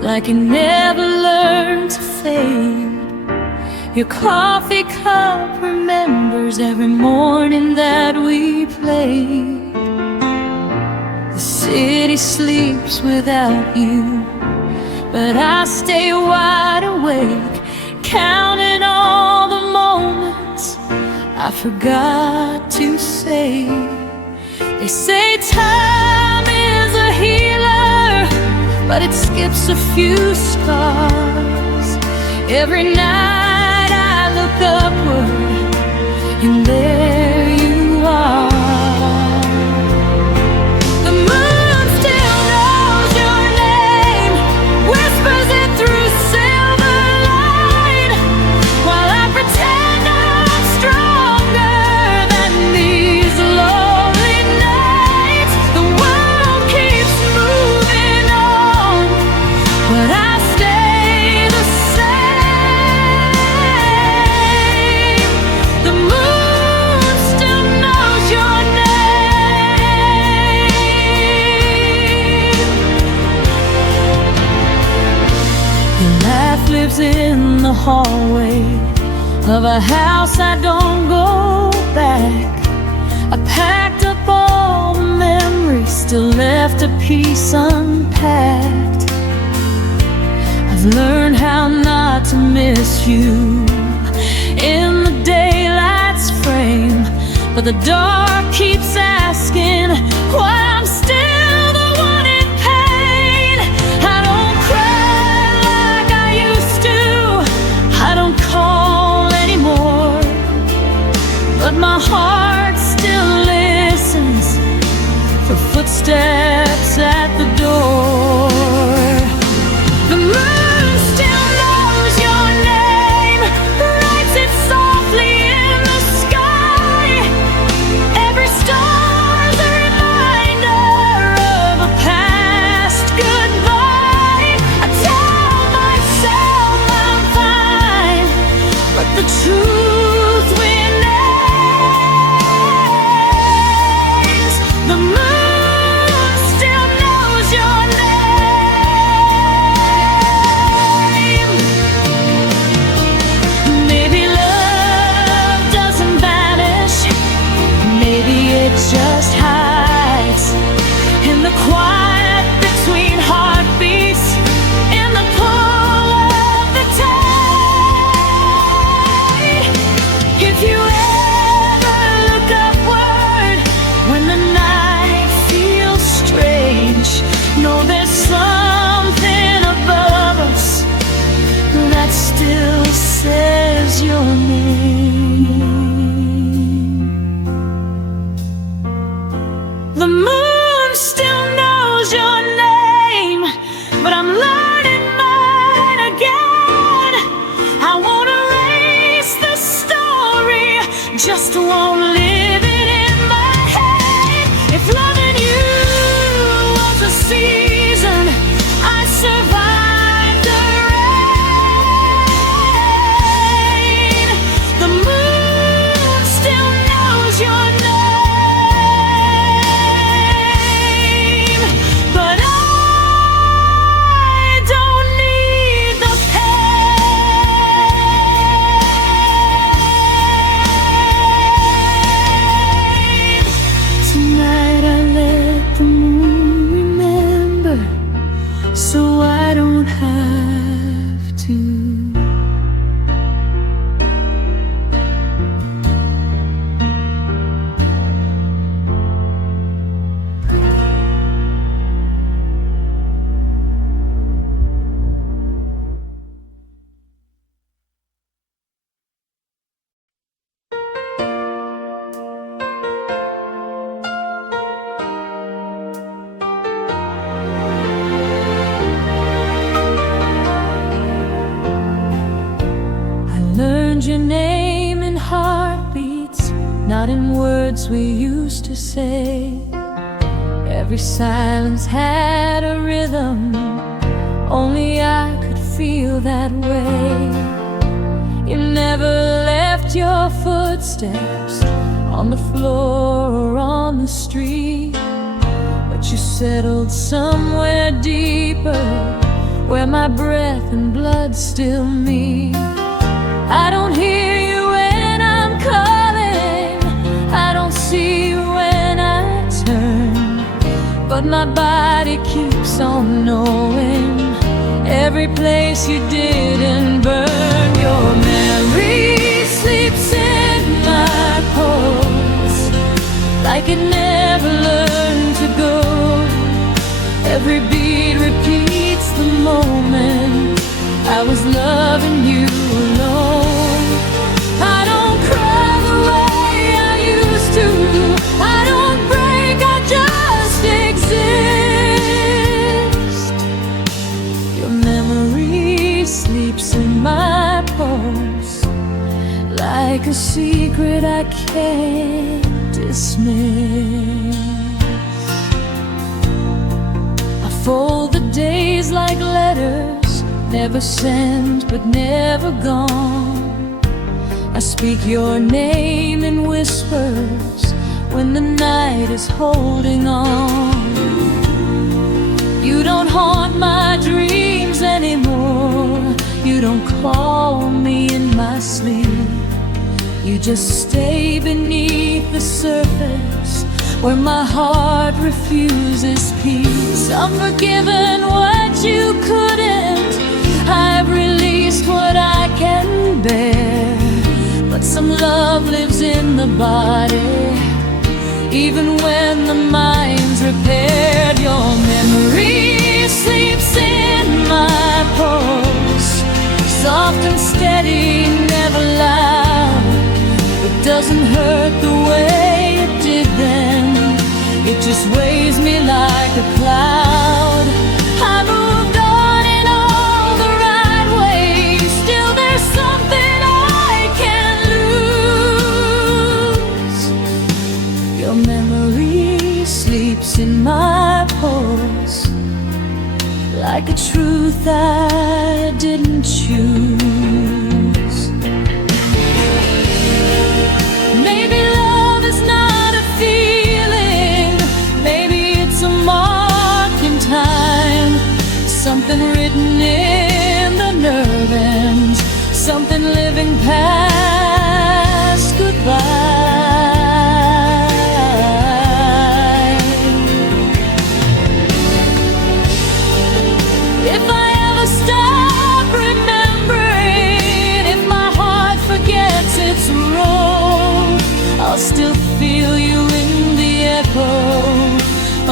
like it never learned to fade. Your coffee cup remembers every morning that we played. The city sleeps without you, but I stay wide awake, counting all the moments I forgot to say. They say time is but it skips a few scars. Every night I look upward, and there you are. The moon still knows your name, whispers it through silver light, while I pretend I'm stronger than these lonely nights. The world keeps moving on, but I stay the same. The moon still knows your name. Your laugh lives in the hallway of a house I don't go back. I packed up all the memories, still left a piece unpacked. I've learned how not to miss you in the daylight's frame, but the dark keeps asking why I'm still the one in pain. I don't cry like I used to, I don't call anymore, but my heart still listens for footsteps at the door. The moon still knows your name, writes it softly in the sky. Every star's a reminder of a past goodbye. I tell myself I'm fine, but the truth remains. The moon still knows your name. Maybe love doesn't vanish, maybe it just hides in the quiet between heartbeats, in the pull of the tide. If you ever look upward when the night feels strange, know there's something above us that still says your name. The moon still knows your name, but I'm learning mine again. I won't erase the story, just won't live it in my head. If loving you was a season, I survived the rain. The moon still knows your name, but I don't need the pain. Tonight I let the moon remember, so I don't have to. I learned your name in heartbeats, not in words we used to say. Every silence had a rhythm, only I could feel that way. You never left your footsteps on the floor or on the street, but you settled somewhere deeper, where my breath and blood still meet. I don't hear you when I'm calling, I don't see you when I turn, but my body keeps on knowing every place you didn't burn. Your memory sleeps in my pulse like it never learned to go. Every beat repeats pulse, like a secret I can't dismiss. I fold the days like letters, never sent but never gone. I speak your name in whispers when the night is holding on. You don't haunt my dreams anymore. You don't call me in my sleep. You just stay beneath the surface where my heart refuses peace. I'm forgiven what you couldn't. I've released what I can bear. But some love lives in the body, even when the mind's repaired. Your memory sleeps in my pulse, soft and steady, never loud. It doesn't hurt the way it did then. It just weighs me like a cloud. I moved on in all the right ways. Still there's something I can't lose. Your memory sleeps in my pulse, like a truth I didn't choose. Maybe love is not a feeling, maybe it's a mark in time. Something written in the nerve ends, something living past goodbye. If I ever stop remembering, if my heart forgets its role, I'll still feel you in the echo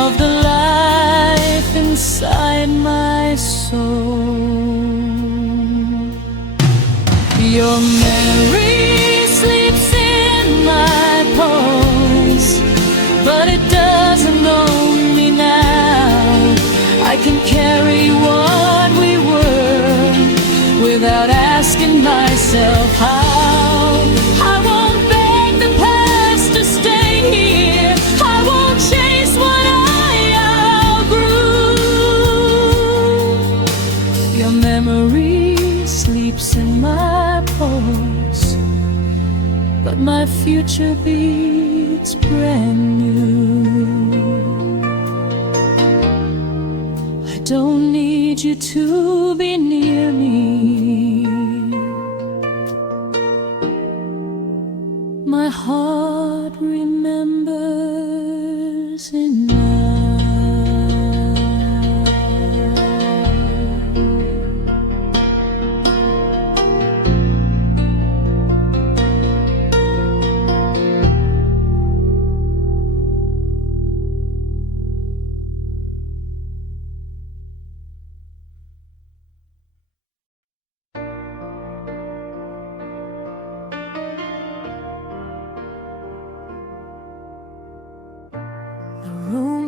of the life inside my soul. Your memory sleeps in my pulse, but it doesn't own me now. I can carry what we were without asking myself how. I won't beg the past to stay here. I won't chase what I outgrew. Your memory sleeps in my pulse, but my future beats brand new. I don't need you to be near me. My heart remembers enough.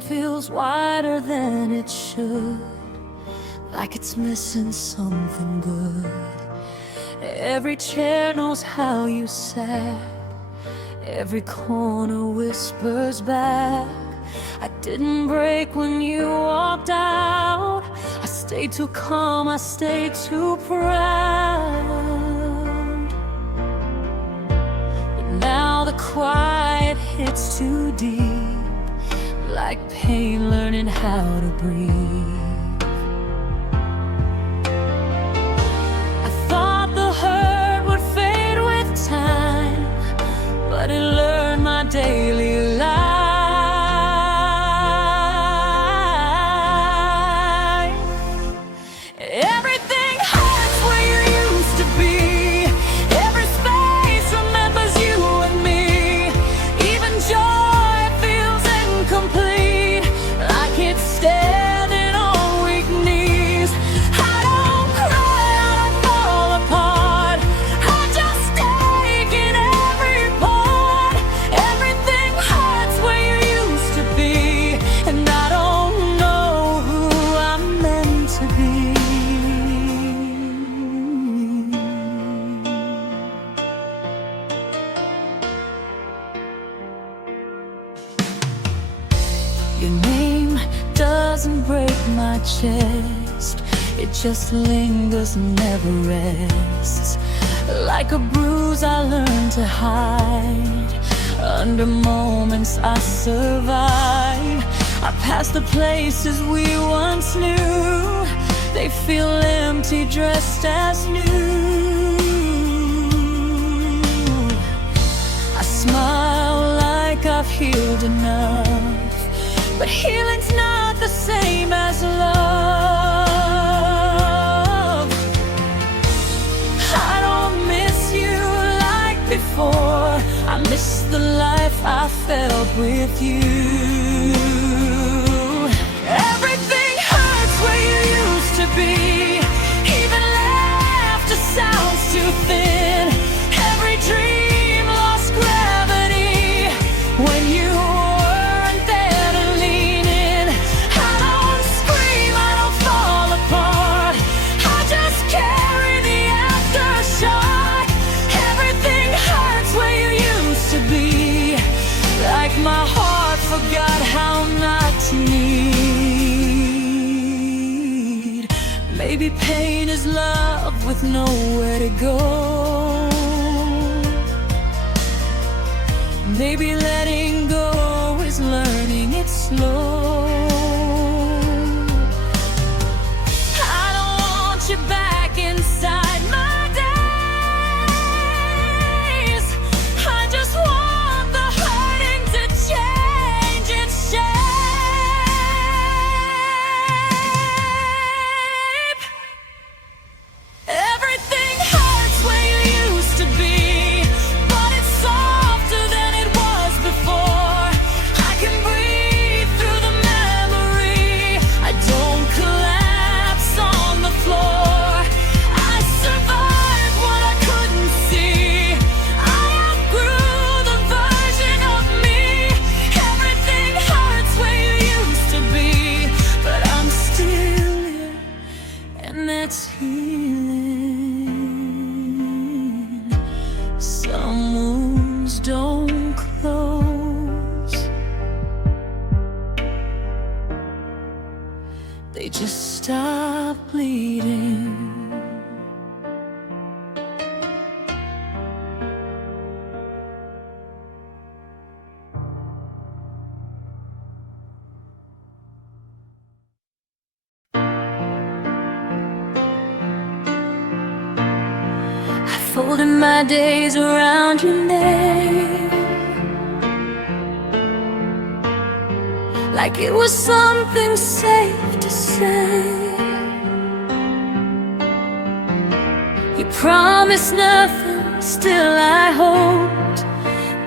Feels wider than it should, like it's missing something good. Every chair knows how you sat, every corner whispers back. I didn't break when you walked out. I stayed too calm, I stayed too proud. But now the quiet hits too deep, like pain learning how to breathe. I thought the hurt would fade with time, but it learned my daily life. Everything hurts where you used to be. Every space remembers you and me. Even joy feels incomplete, like it's standing on my chest. It just lingers and never rests. Like a bruise I learned to hide. Under moments I survive. I pass the places we once knew. They feel empty, dressed as new. I smile like I've healed enough, but healing's not the same as love. I don't miss you like before. I miss the life I felt with you. Everything hurts where you used to be. Even laughter sounds too thin. Every dream lost gravity when you weren't there to lean in. I don't scream, I don't fall apart. I just carry the aftershock. Everything hurts where you used to be. Like my heart forgot how not to need. Maybe pain is love with nowhere to go. Maybe letting go is learning it slow. I don't want you back inside my days. I just want the hurting to change its shape. Everything hurts where you used to be, but it's softer than it was before. I can breathe through the memory. I don't collapse on the floor. I survived what I couldn't see. I outgrew the version of me. Everything hurts where you used to be, but I'm still here, and that's healing. Some wounds don't close, they just stop bleeding. I folded my days around your name, like it was something safe to say. You promised nothing, still I hoped.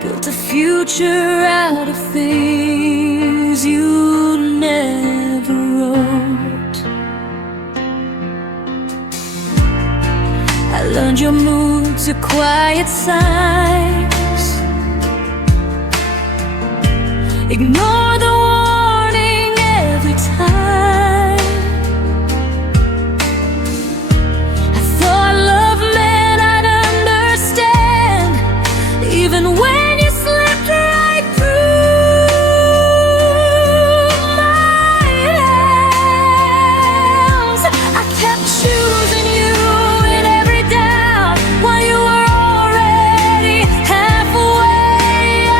Built a future out of things you never wrote. I learned your moods are quiet signs. Ignore the warning every time. I thought love meant I'd understand, even when you slipped right through my hands. I kept choosing you in every doubt while you were already halfway out.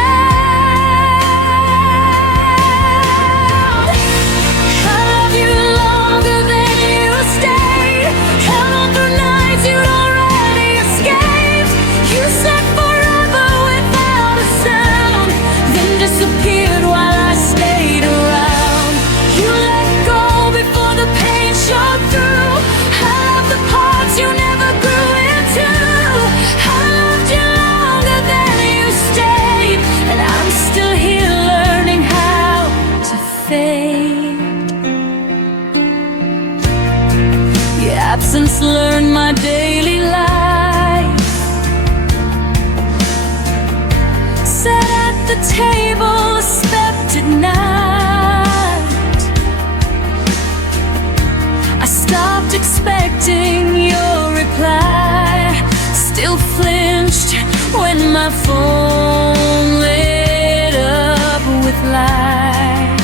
I love you longer than you stayed. Held on through nights you'd already escaped. You said forever without a sound, then disappeared while I stayed around. You let go before the pain showed through. I love the parts you never grew into. I loved you longer than you stayed, and I'm still here learning how to fade. Your absence learned my daily life. Sat at the table, expected night. I stopped expecting your reply. Still flinched when my phone lit up with light.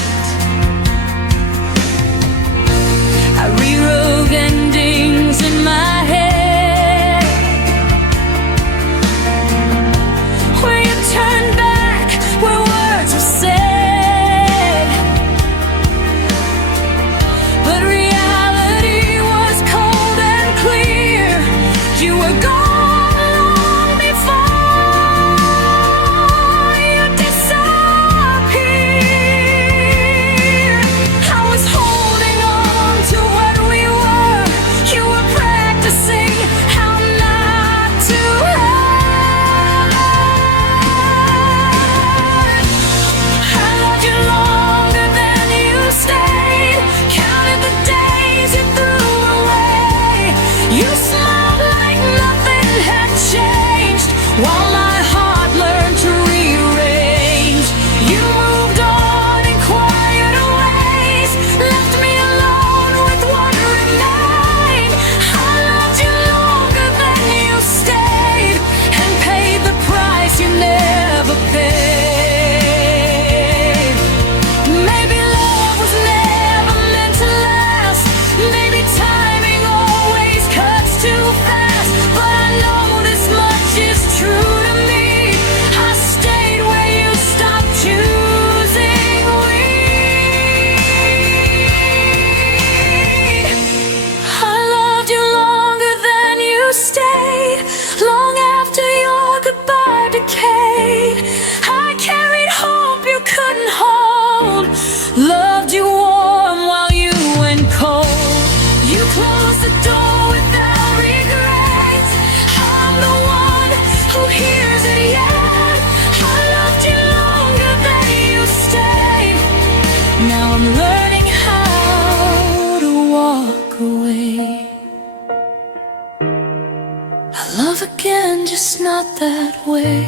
and just not that way.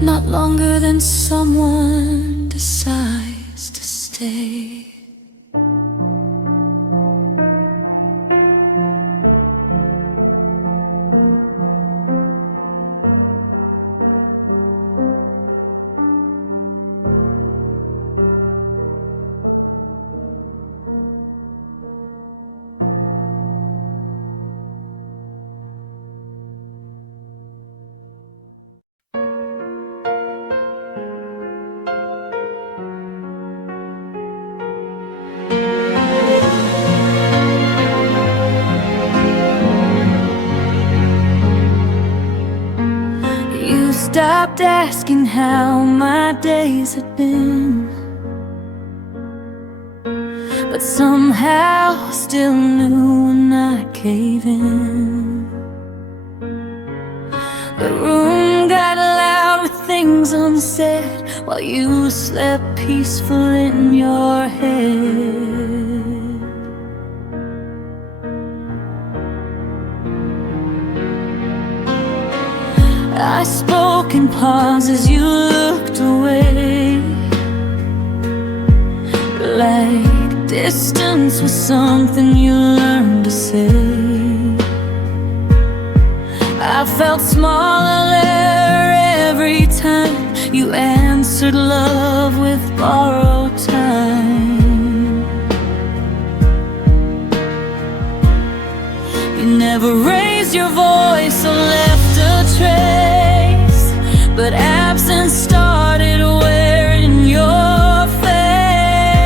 Not longer than someone decides to stay. Stopped asking how my days had been, but somehow still knew when I cave in. The room got loud with things unsaid while you slept peaceful in your head. I spoke in pauses, you looked away, like distance was something you learned to say. I felt smaller every time you answered love with borrowed time. You never raised your voice or left a trace, but absence started wearing your face.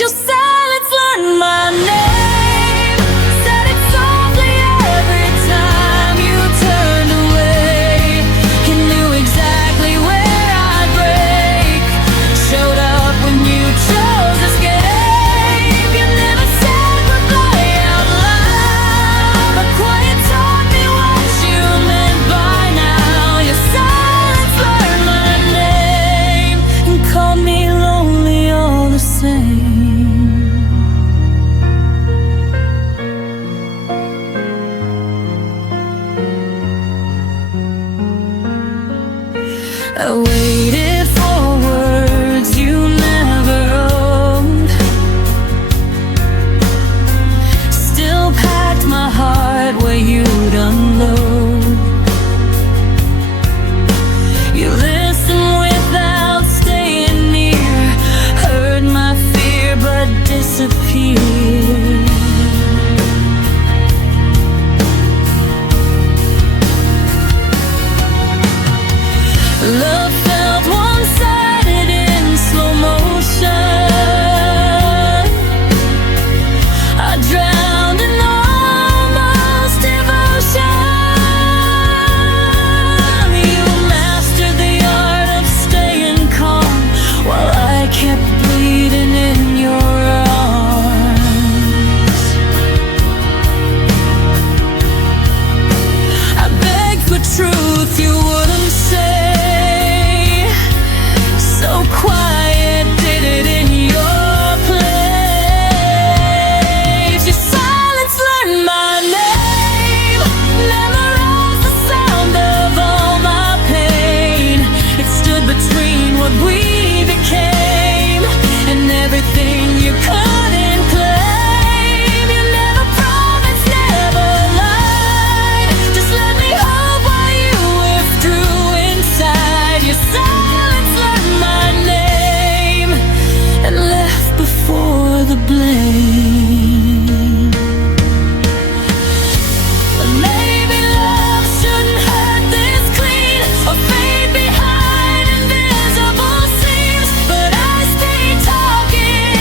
Your silence learned my name, said it softly every time you turned away. You knew exactly where I'd break, showed up when you chose escape. You never said goodbye out loud, but quiet taught me what you meant by now. Your silence learned my name and called me lonely all the same. I waited for words you never owned, still packed my heart where you'd unload. You listened without staying near, heard my fear but disappeared. Love felt one-sided in slow motion. I drowned in almost devotion. You mastered the art of staying calm while I kept bleeding in your arms. I begged for truth you wouldn't say, so quiet, did it in your place. Your silence learned my name, memorized the sound of all my pain. It stood between what we became and everything you couldn't claim. You never promised, never lied, just let me hope while you withdrew inside. Your silence learned my name and left before the blame. Maybe love shouldn't hurt this clean or fade behind invisible seams, but I stayed talking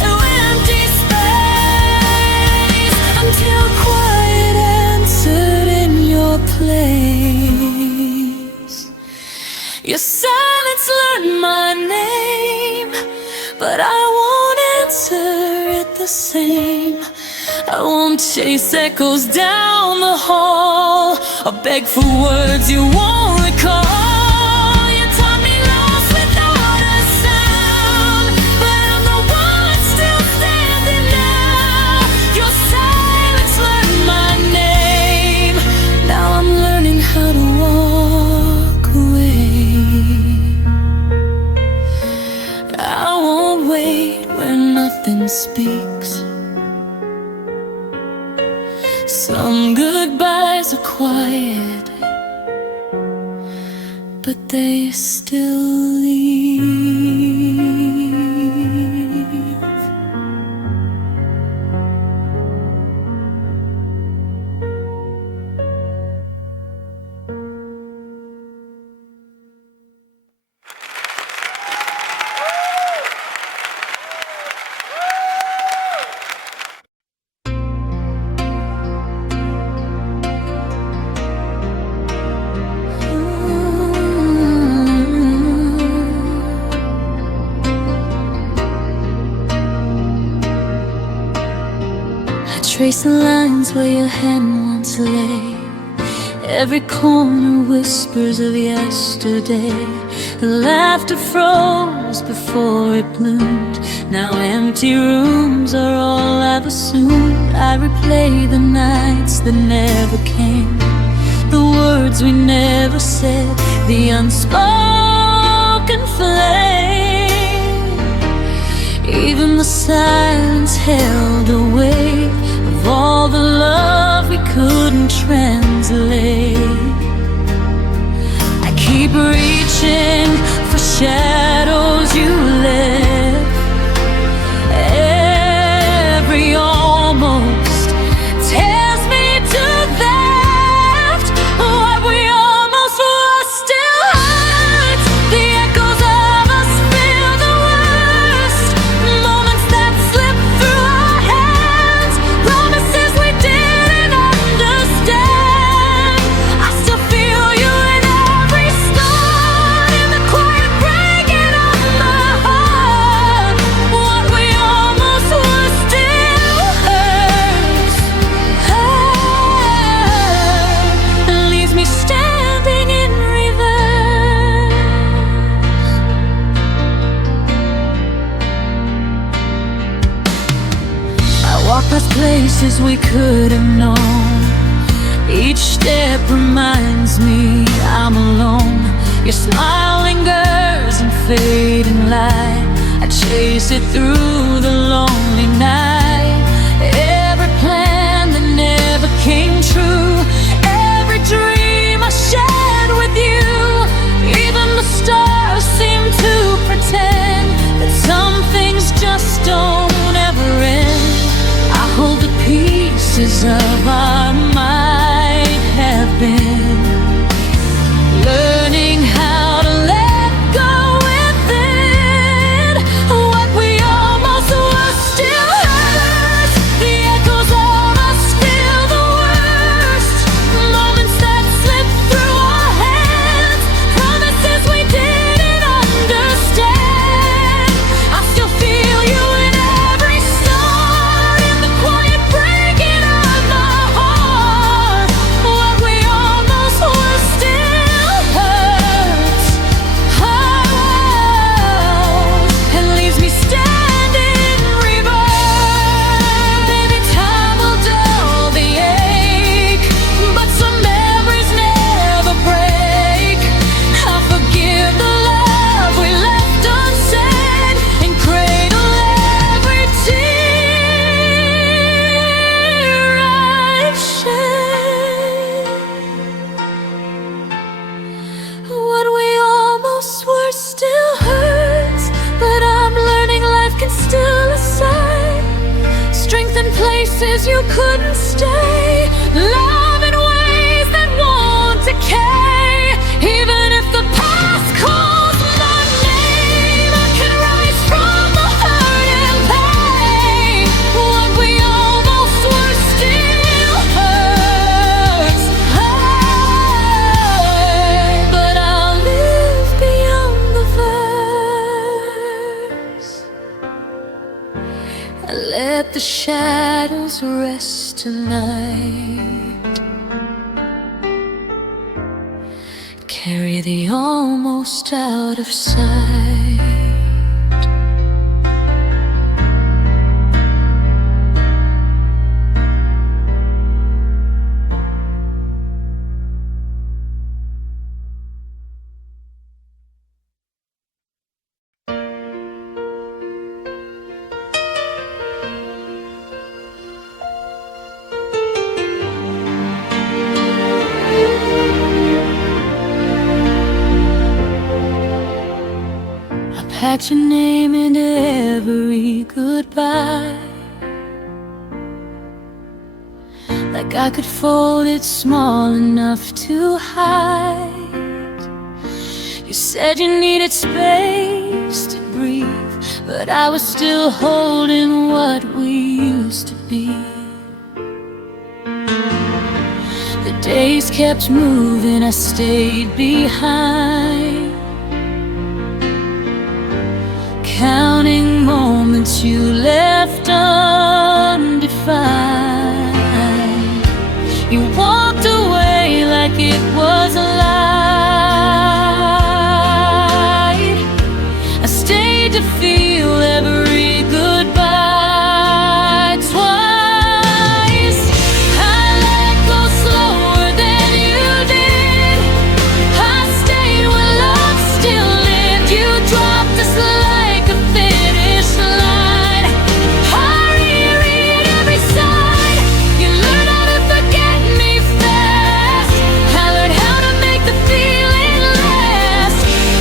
to empty space until quiet answered in your place. Your silence learned my name, but I won't answer it the same. I won't chase echoes down the hall or beg for words you won't recall. You taught me lost without a sound, but I'm the one still standing now. Your silence speaks. Some goodbyes are quiet, but they still leave. Trace the lines where your hand once lay. Every corner whispers of yesterday. The laughter froze before it bloomed. Now empty rooms are all I've assumed. I replay the nights that never came, the words we never said, the unspoken flame. Even the silence held a weight of all the love we couldn't translate. I keep reaching for shadows you left. Every almost tears me to that. What we almost were still hurts. The echoes of us feel the worst. Moments that slip through our hands, promises we didn't understand. I still feel you in every start, in the quiet breaking of my heart. What we almost were still hurts, and leaves me standing in reverse. I walk past places we could have known. Each step reminds me I'm alone. Your smile lingers in fading light. I chase it through the lonely night. Every plan that never came true, every dream I shared with you. Even the stars seem to pretend that some things just don't ever end. I hold the pieces of our might have been, learning how to let go within. What we almost were still hurts. The echoes of us feel the worst. Moments that slip through our hands, promises we didn't understand. I still feel you in every start, in the quiet breaking of my heart. What we almost were still hurts, and leaves me standing in reverse. Maybe time will dull the ache, but some memories never break. I forgive the love we left unsaid, and cradle every tear I've shed. What we almost were still hurts, but I'm learning life can still assign strength in places you couldn't stay, love in ways that won't decay. Even if the past calls my name, I can rise from the hurt and pain. What we almost were still hurts, but I'll live beyond the verse. Let the shadows rest tonight. Carry the almost out of sight. packed your name into every goodbye, like I could fold it small enough to hide. You said you needed space to breathe, but I was still holding what we used to be. The days kept moving, I stayed behind, counting moments you left undefined. You walked away like it was a lie. I stayed to feel every goodbye twice. I let go slower than you did. I stayed when love still lived. You dropped us like a finish line. I reread every side. You learned how to forget me fast. I learned how to make the feeling last.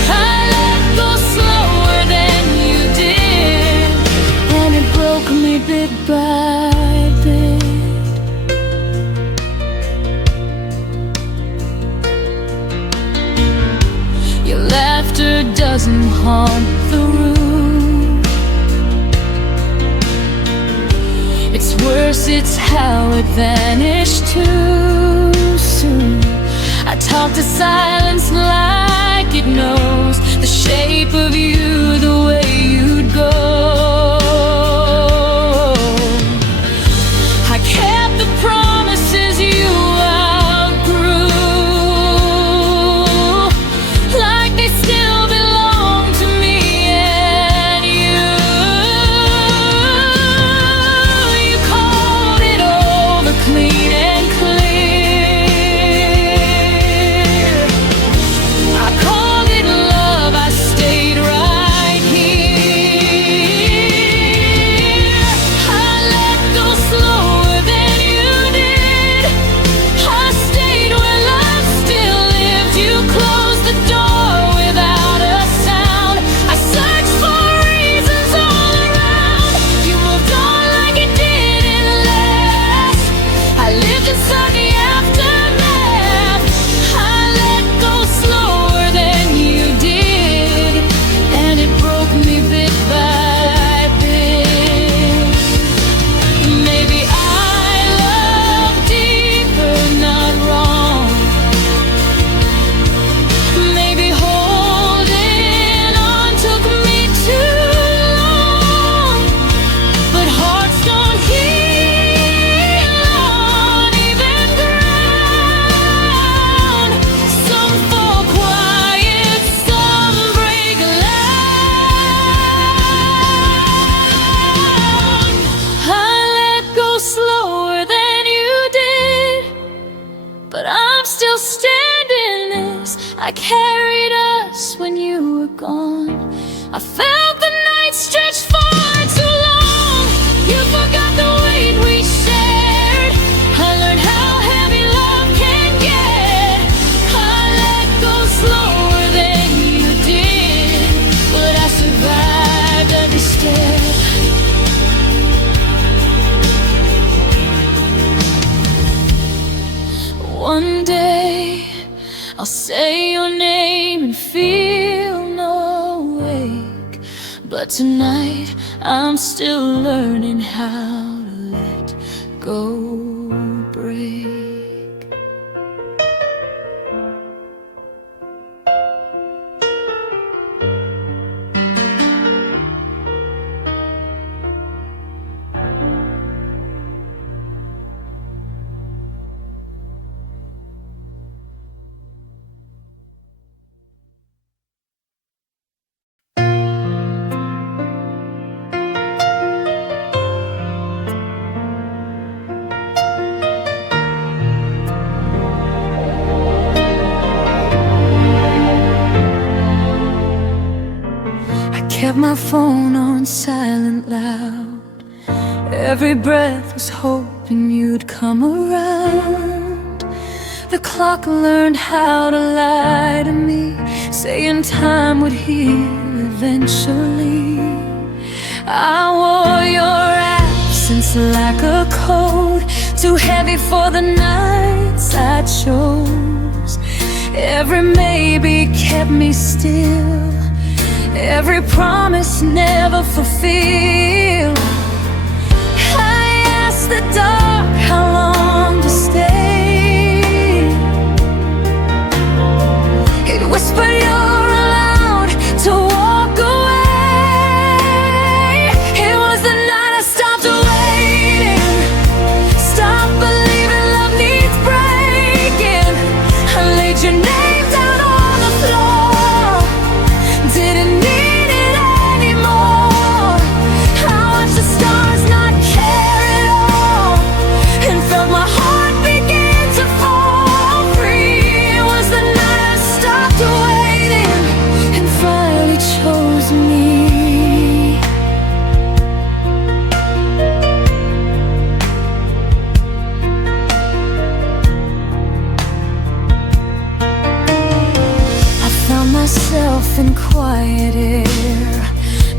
I let go slower than you did, and it broke me bit by bit. Your laughter doesn't haunt the room. It's worse, it's how it vanished too soon. I talk to silence like it knows the shape of you, the way you'd go. I kept the promises you outgrew, like they still belong to me and you. You called it over clean and clear. I called it love, I stayed right here. I let go slower than you did. I stayed where love still lived. You closed the door without a sound. I searched for reasons all around. You moved on like it didn't last. I lived inside the aftermath. I let go slower than you did, and it broke me bit by bit. Maybe I love deeper, not wrong. Maybe holding on took me too long, but hearts don't heal on even ground. Some fall quiet, some break loud. I let go slower than you did, but I'm still standing this. I carried us when you were gone. I felt the night stretch far too long. You forgot the weight we shared. I learned how heavy love can get. I let go slower than you did, but I survived every step. One day I'll say your name and feel no ache, but tonight I'm still learning how to let go break. Kept my phone on silent loud. Every breath was hoping you'd come around. The clock learned how to lie to me, saying time would heal eventually. I wore your absence like a coat, too heavy for the nights I chose. Every maybe kept me still, every promise never fulfilled. I asked the dark how long to stay. It whispered you're allowed to walk away. It was the night I stopped waiting, stopped believing love needs breaking. I laid your name down on the floor, didn't need it anymore. I watched the stars not care at all, and felt my heart begin to fall free. It was the night I stopped waiting and finally chose me. I found myself in quiet air,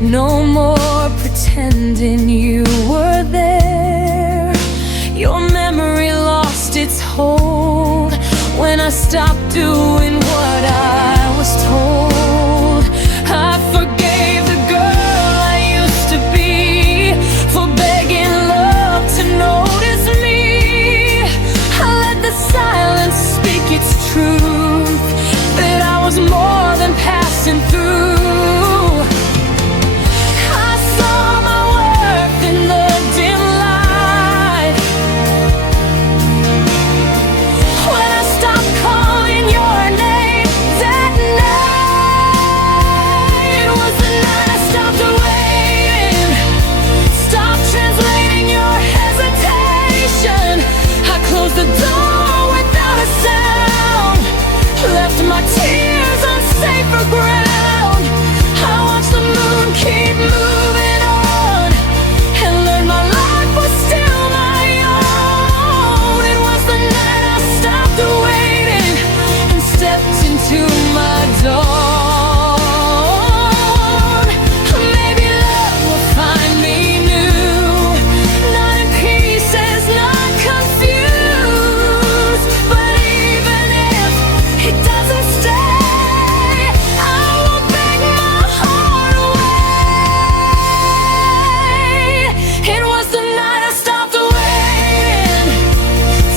no more pretending you were there. Your memory lost its hold when I stopped doing what I was told. I forgave the girl I used to be for begging love to notice me. I let the silence speak its truth, that I was more than passing through. I saw my worth in the dim light when I stopped calling your name that night. It was the night I stopped waiting, stopped translating your hesitation. I closed the door without a sound, left my tears on safer ground. I watched the moon keep moving on, and learned my life was still my own. It was the night I stopped waiting and stepped into my dawn. Maybe love will find me new, not in pieces, not confused. But even if it doesn't stay, I won't beg my heart away. It was the night I stopped waiting,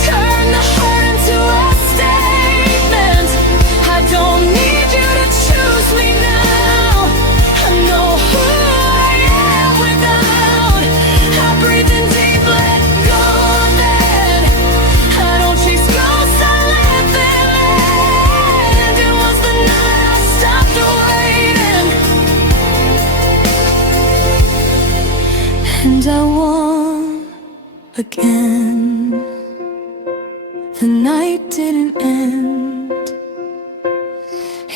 turned the hurt into a statement. I don't need you to choose me now, I know who I am without. I breathe in deep, let go then. I don't chase ghosts, I let them in. It was the night I stopped waiting, and I won again. The night didn't end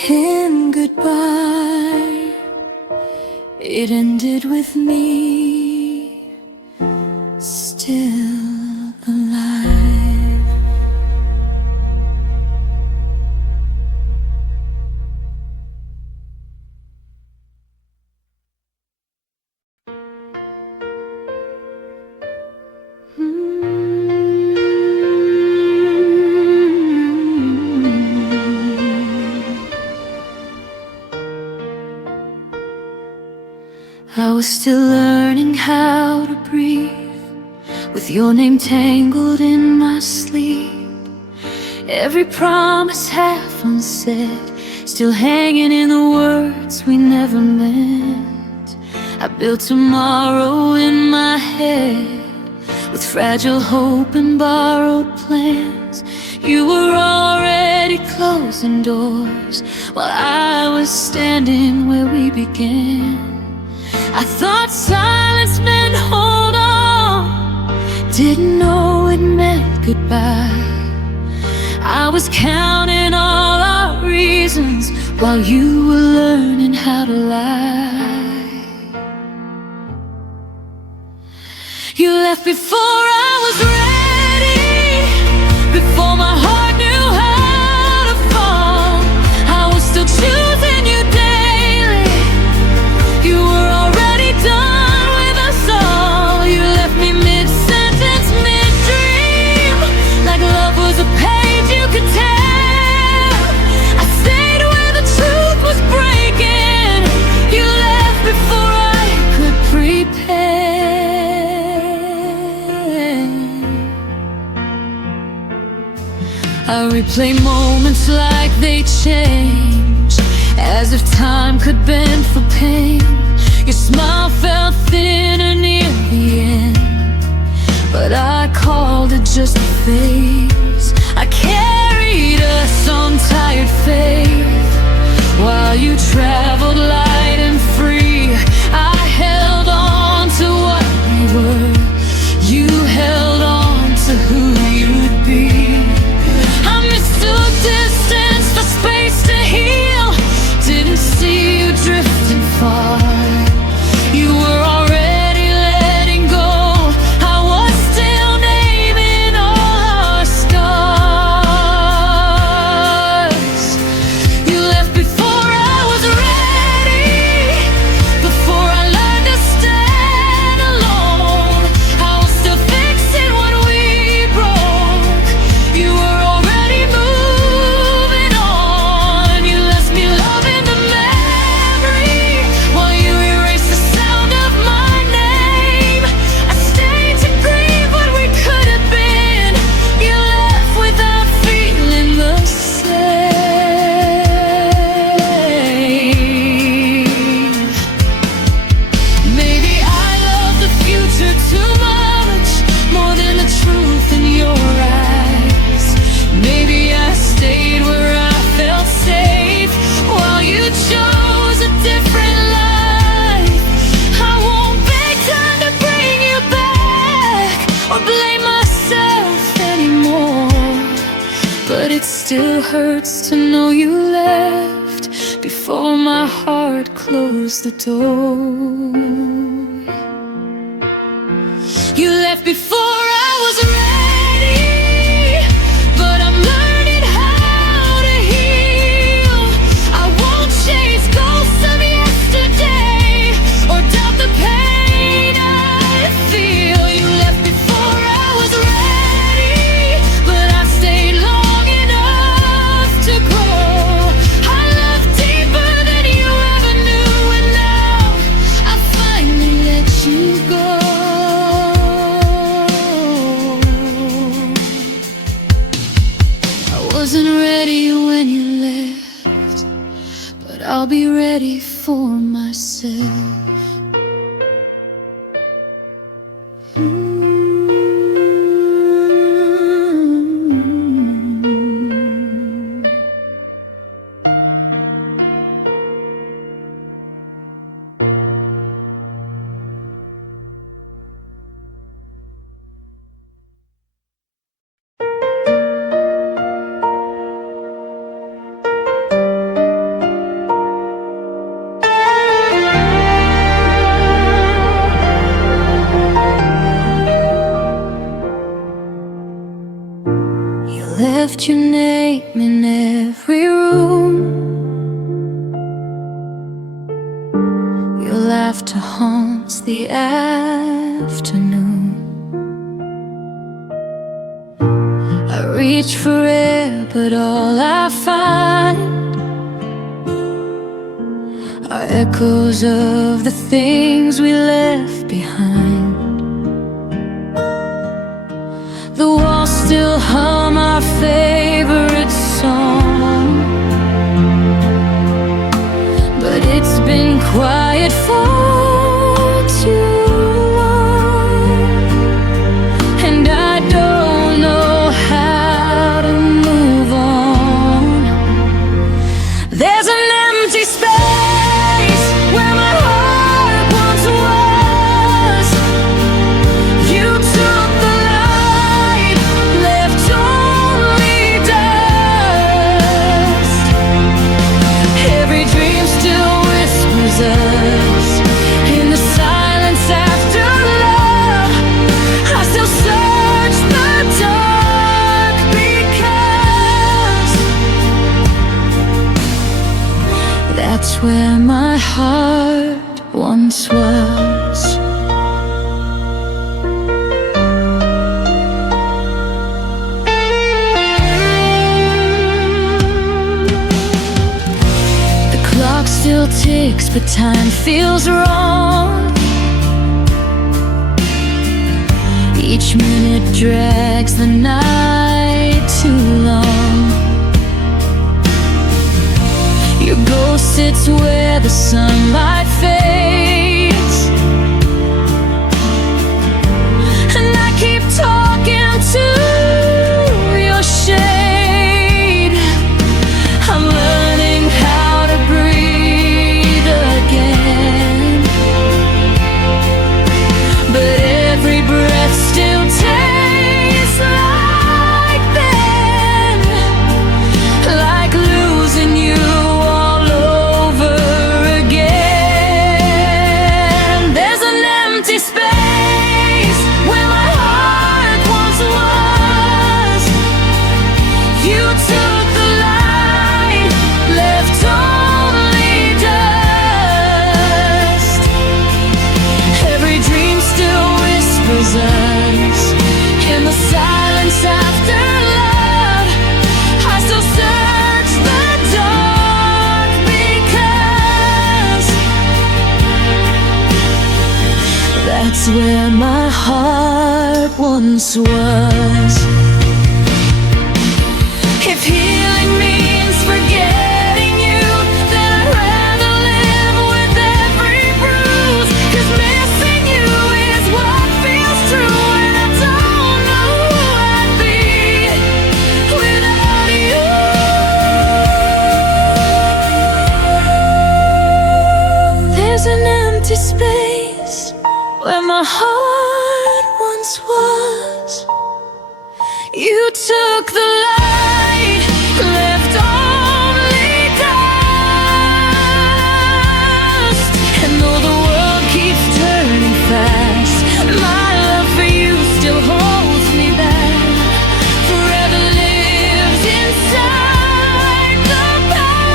in goodbye, it ended with me still alive. I was still learning how to breathe, with your name tangled in my sleep. Every promise half unsaid, still hanging in the words we never meant. I built tomorrow in my head, with fragile hope and borrowed plans. You were already closing doors, while I was standing where we began. I thought silence meant hold on, didn't know it meant goodbye. I was counting all our reasons while you were learning how to lie. You left before I was ready, before my heart knew how to fall. I was still choosing you daily, I replay moments like they change, as if time could bend for pain. Your smile felt thinner near the end, but I called it just a phase. I carried us on tired faith, while you traveled light and free. I held on to what we were, you held on to who you'd be. I mistook distance for space to heal, didn't see you drifting far. You were already letting go, I was still naming all our scars. You left before I was ready, before I learned to stand alone. I was still fixing what we broke, you were already moving on. You left me loving the memory, while you erased the sound of my name. I stayed to grieve what we could have been, you left without feeling the same. Maybe I love the future too much, more than the truth in your eyes. Maybe I stayed where I felt safe, while you chose a different life. I won't beg time to bring you back, or blame myself anymore, but it still hurts to know you left before my heart closed the door. You left before I was ready, but I'm learning how to heal. I won't chase ghosts of yesterday, or doubt the pain I feel. You left before I was ready, but I stayed long enough to grow. I love deeper than you ever knew, and now I finally let you go. I wasn't ready when you left, but I'll be ready for myself. You left your name in every room, your laughter haunts the afternoon. I reach for air, but all I find are echoes of the things we left behind. The walls still hum our favorite song, but it's been quiet for too long, and I don't know how to move on. There's an empty space where my heart once was. You took the light, left only dust. Every dream still whispers us in the silence after love. I still search the dark, because that's where my heart once was. The clock still ticks, but time feels wrong. Each minute drags the night too long. It's where the sunlight fades, and I keep talking to your shade. I'm learning how to breathe again, but every breath still tastes like then, like losing you all over again. There's an empty space where my heart once was. You took the light, left only dust. Every dream still whispers us in the silence after love. I still search the dark because that's where my heart once was. If healing means forgetting you, then I'd rather live with every bruise. 'Cause missing you is what feels true, and I don't know who I'd be without you. There's an empty space where my heart once was. You took the light, left only dust. And though the world keeps turning fast, my love for you still holds me back. Forever lives inside the past,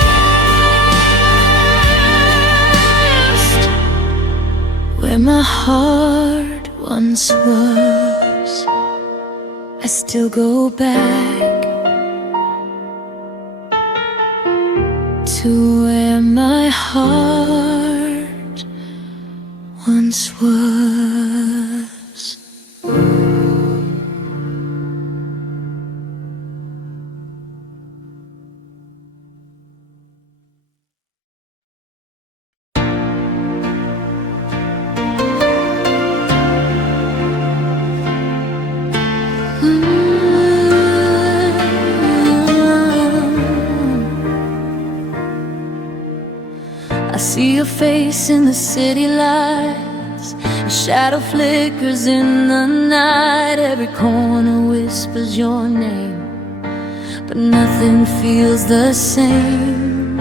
where my heart once was. I still go back to where my heart once was. I see your face in the city lights. A shadow flickers in the night. Every corner whispers your name, but nothing feels the same.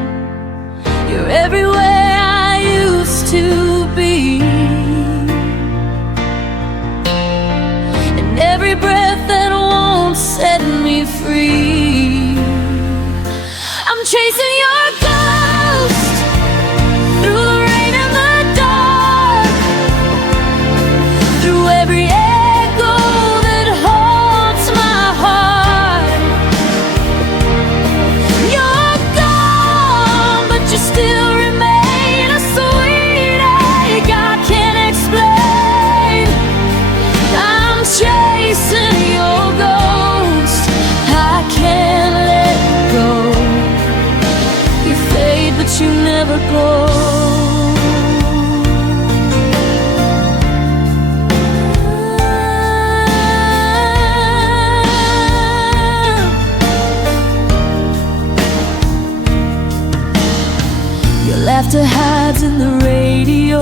You're everywhere I used to be, and every breath that won't set me free. I'm chasing your ghost through the rain and the dark, through every echo that haunts my heart. You're gone, but you still remain a sweet ache I can't explain. I'm chasing your ghost, I can't let go. You fade, but you never go. Your laughter hides in the radio.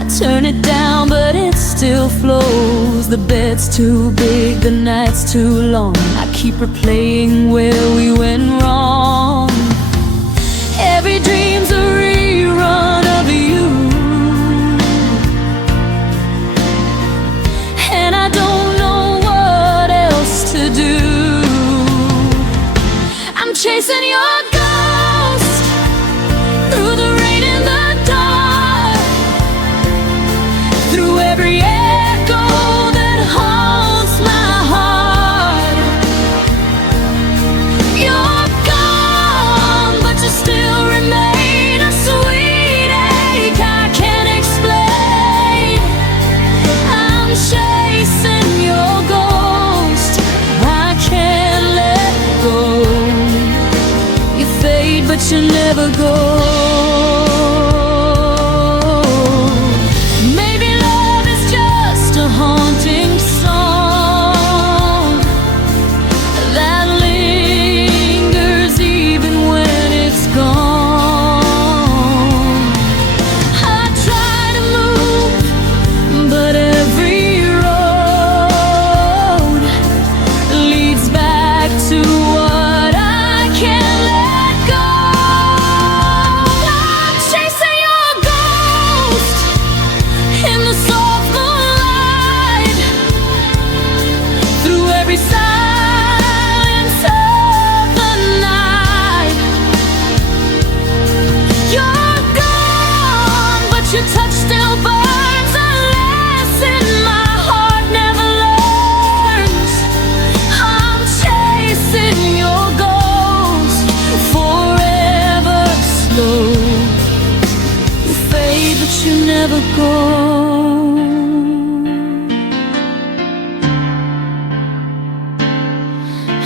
I turn it down, but it still flows. The bed's too big, the night's too long. I keep replaying where we went wrong. Every dream's a rerun of you, and I don't know what else to do. I'm chasing your ghost through the rain and the dark, through every echo that haunts my heart. You're gone, but you still remain a sweet ache I can't explain. I'm chasing your ghost, I can't let go. you never go. Maybe love is just a haunting song that lingers even when it's gone. I try to move, but every road leads back to what I can't let go. I'm chasing your ghost in the soft moonlight, through every silence of the night. You're gone, but your touch still burns a lesson my heart never learns. I'm chasing your ghost forever slow. You fade, but you never go.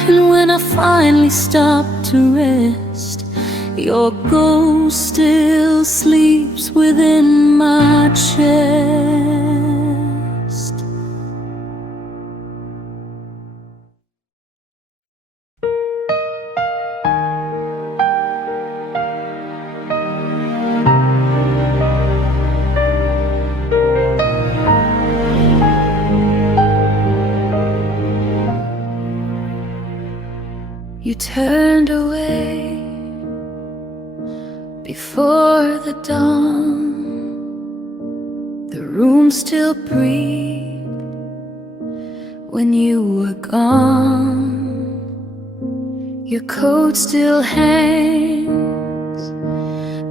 And when I finally stop to rest, your ghost still sleeps within my chest. You turned away before the dawn. The room still breathed when you were gone. Your coat still hangs,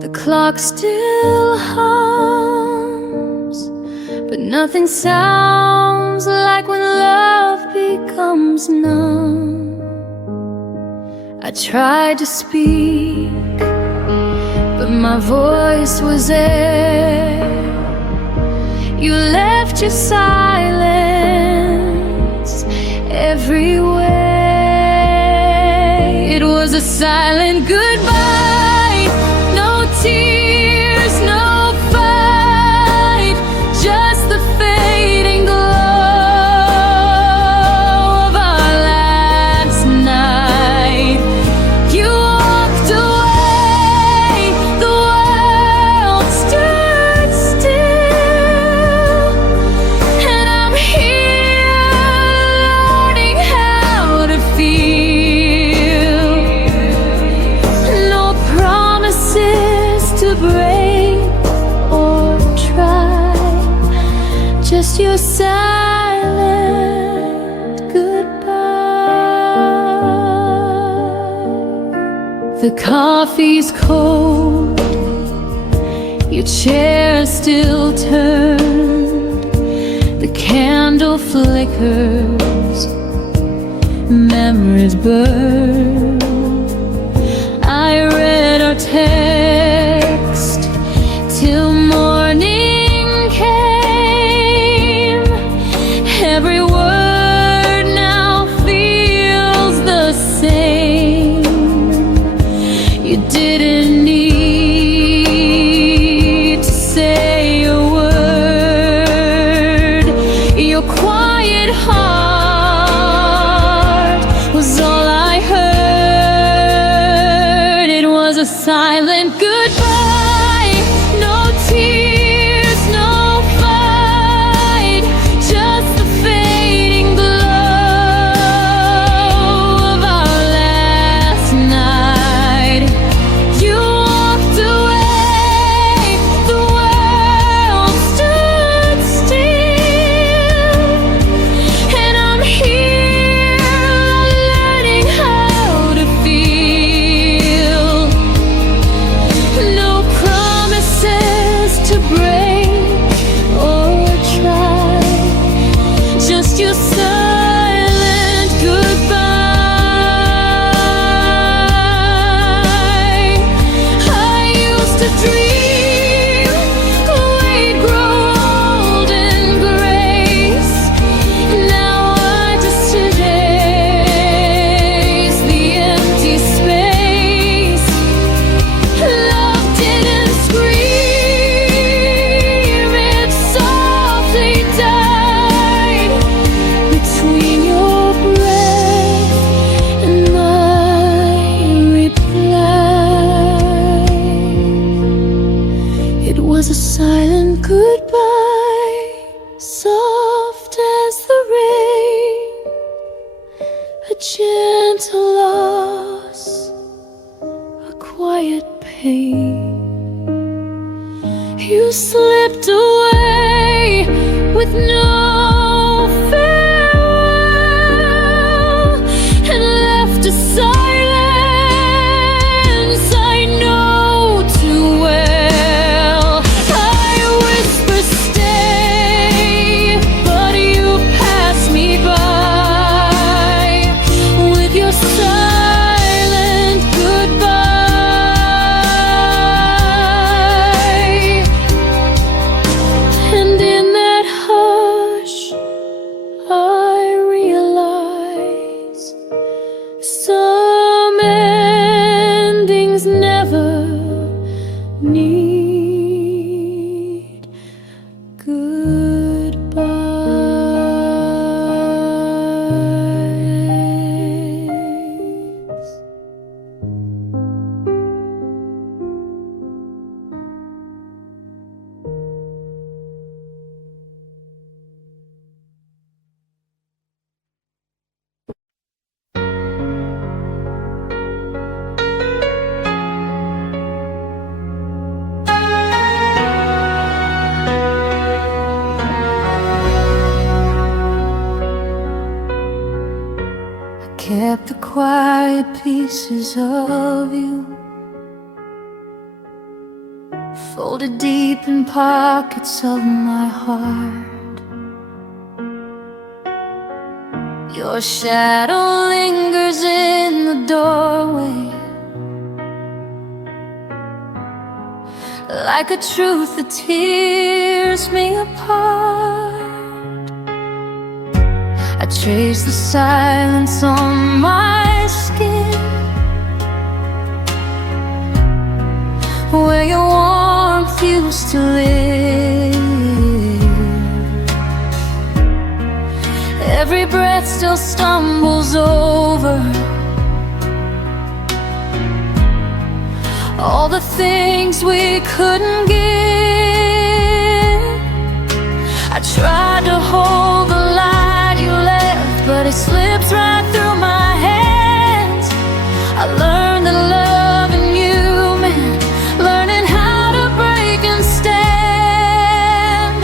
the clock still hums, but nothing sounds like when love becomes numb. I tried to speak, but my voice was air. You left your silence everywhere. It was a silent goodbye, no tears, no fight, just the fading glow of our last night. You walked away, the world stood still, and I'm here learning how to feel. No promises to break or try, just your silent goodbye. The coffee's cold, your chair still turned, the candle flickers, memories burn. I read our text till morning came. Every word now feels the same. You didn't need to say a word. Your quiet heart was all I heard. It was a silent goodbye, no tears, no fight, just the fading glow of our last night. You walked away, the world stood still, and I'm here learning how to feel. No gentle loss, a quiet pain. You slipped away with no farewell and left a silence I know too well. I whisper stay, but you pass me by with your silent goodbye. And in that hush I realize some endings never need goodbyes. Kept the quiet pieces of you folded deep in pockets of my heart. Your shadow lingers in the doorway like a truth that tears me apart. I trace the silence on my skin where your warmth used to live. Every breath still stumbles over all the things we couldn't give. I tried to hold the light you left, but it slips right through my hands. I learned that loving you meant learning how to break and stand.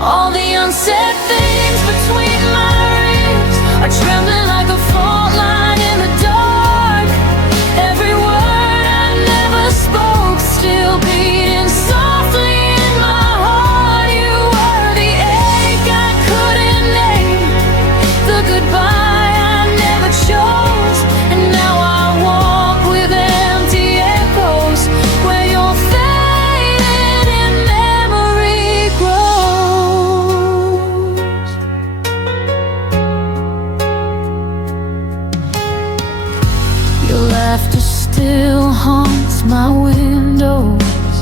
All the unsaid things between my ribs are trembling like a fault line in the dark. Every word I never spoke still beating softly in my heart. You were the ache I couldn't name, the goodbye I never chose, and now I walk with empty echoes where your faded in memory grows. Your laughter still haunts my windows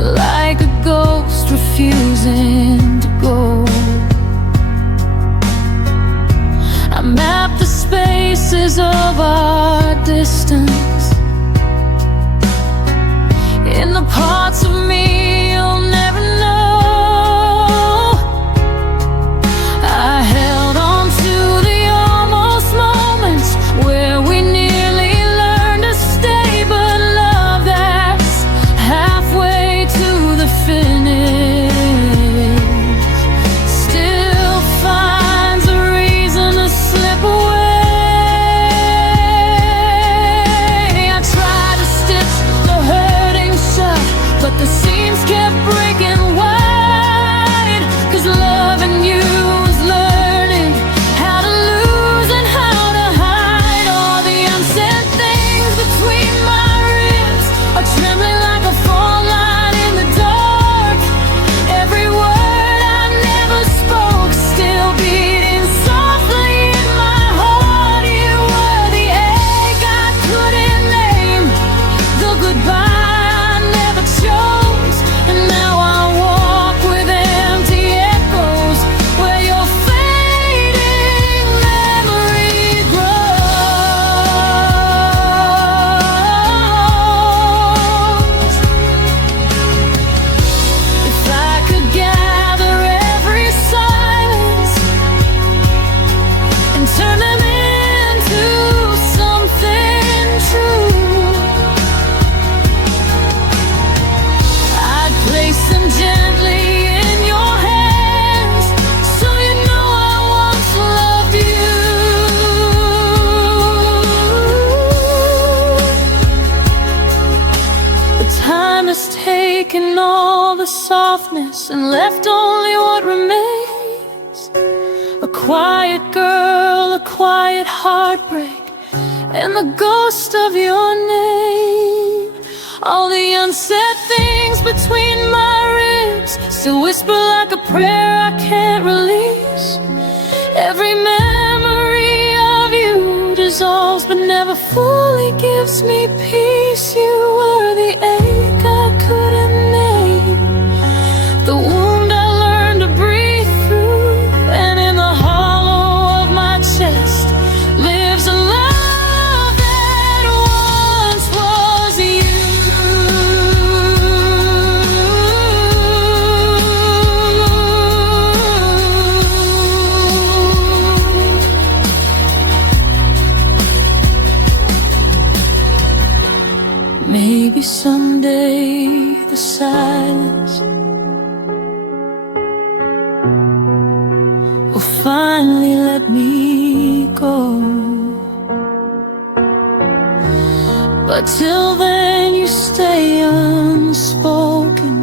like a ghost refusing to go. I map the spaces of our distance in the parts of me you'll never know. I held on to the almost moments where we nearly learned to stay, but love that's halfway to the finish still finds a reason to slip away. I try to stitch the hurting shut, but the seam taken all the softness and left only what remains. A quiet girl, a quiet heartbreak, and the ghost of your name. All the unsaid things between my ribs still whisper like a prayer I can't release. Every memory of you dissolves but never fully gives me peace. You were the ache I couldn't name, the wound I learned to breathe through, and in the hollow of my chest lives a love that once was you. Maybe someday the silence will finally let me go, but till then you stay unspoken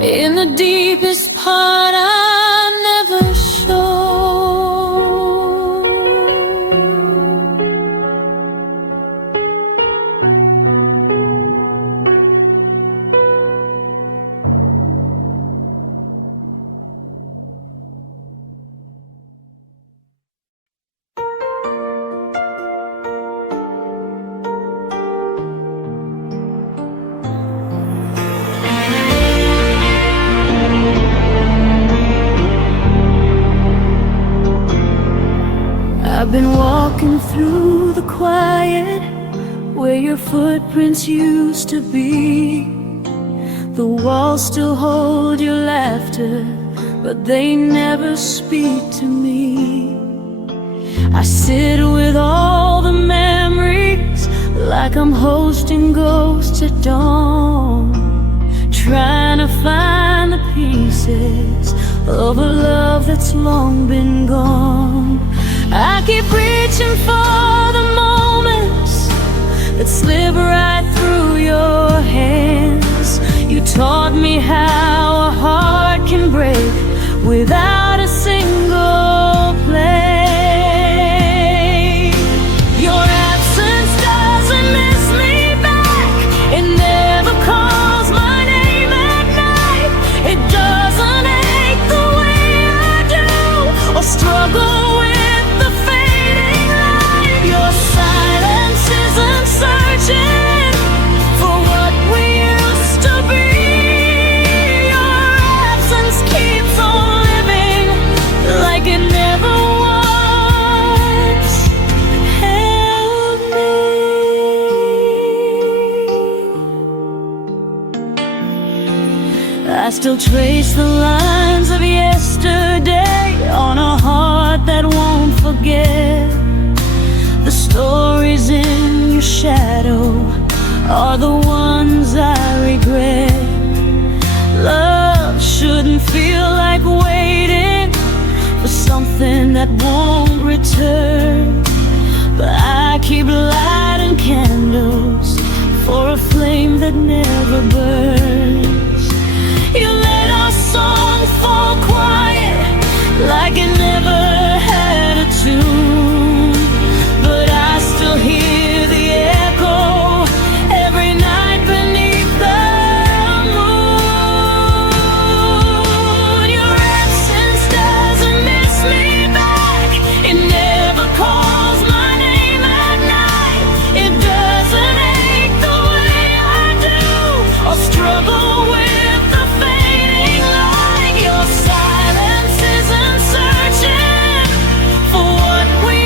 in the deepest part I never showed. I've been walking through the quiet where your footprints used to be. The walls still hold your laughter, but they never speak to me. I sit with all the memories like I'm hosting ghosts at dawn, trying to find the pieces of a love that's long been gone. I keep reaching for the moments that slip right through your hands. You taught me how a heart can break without a single play. Your absence doesn't miss me back. It never calls my name at night. It doesn't ache the way I do or struggle with searching for what we used to be. Your absence keeps on living like it never once held me. I still trace the lines of yesterday on a heart that won't forget. The stories in your shadow are the ones I regret. Love shouldn't feel like waiting for something that won't return, but I keep lighting candles for a flame that never burns. You let our song fall quiet like it never had a tune, but I still hear the echo every night beneath the moon. Your absence doesn't miss me back. It never calls my name at night. It doesn't ache the way I do or struggle with the fading light. Your silence isn't searching for what we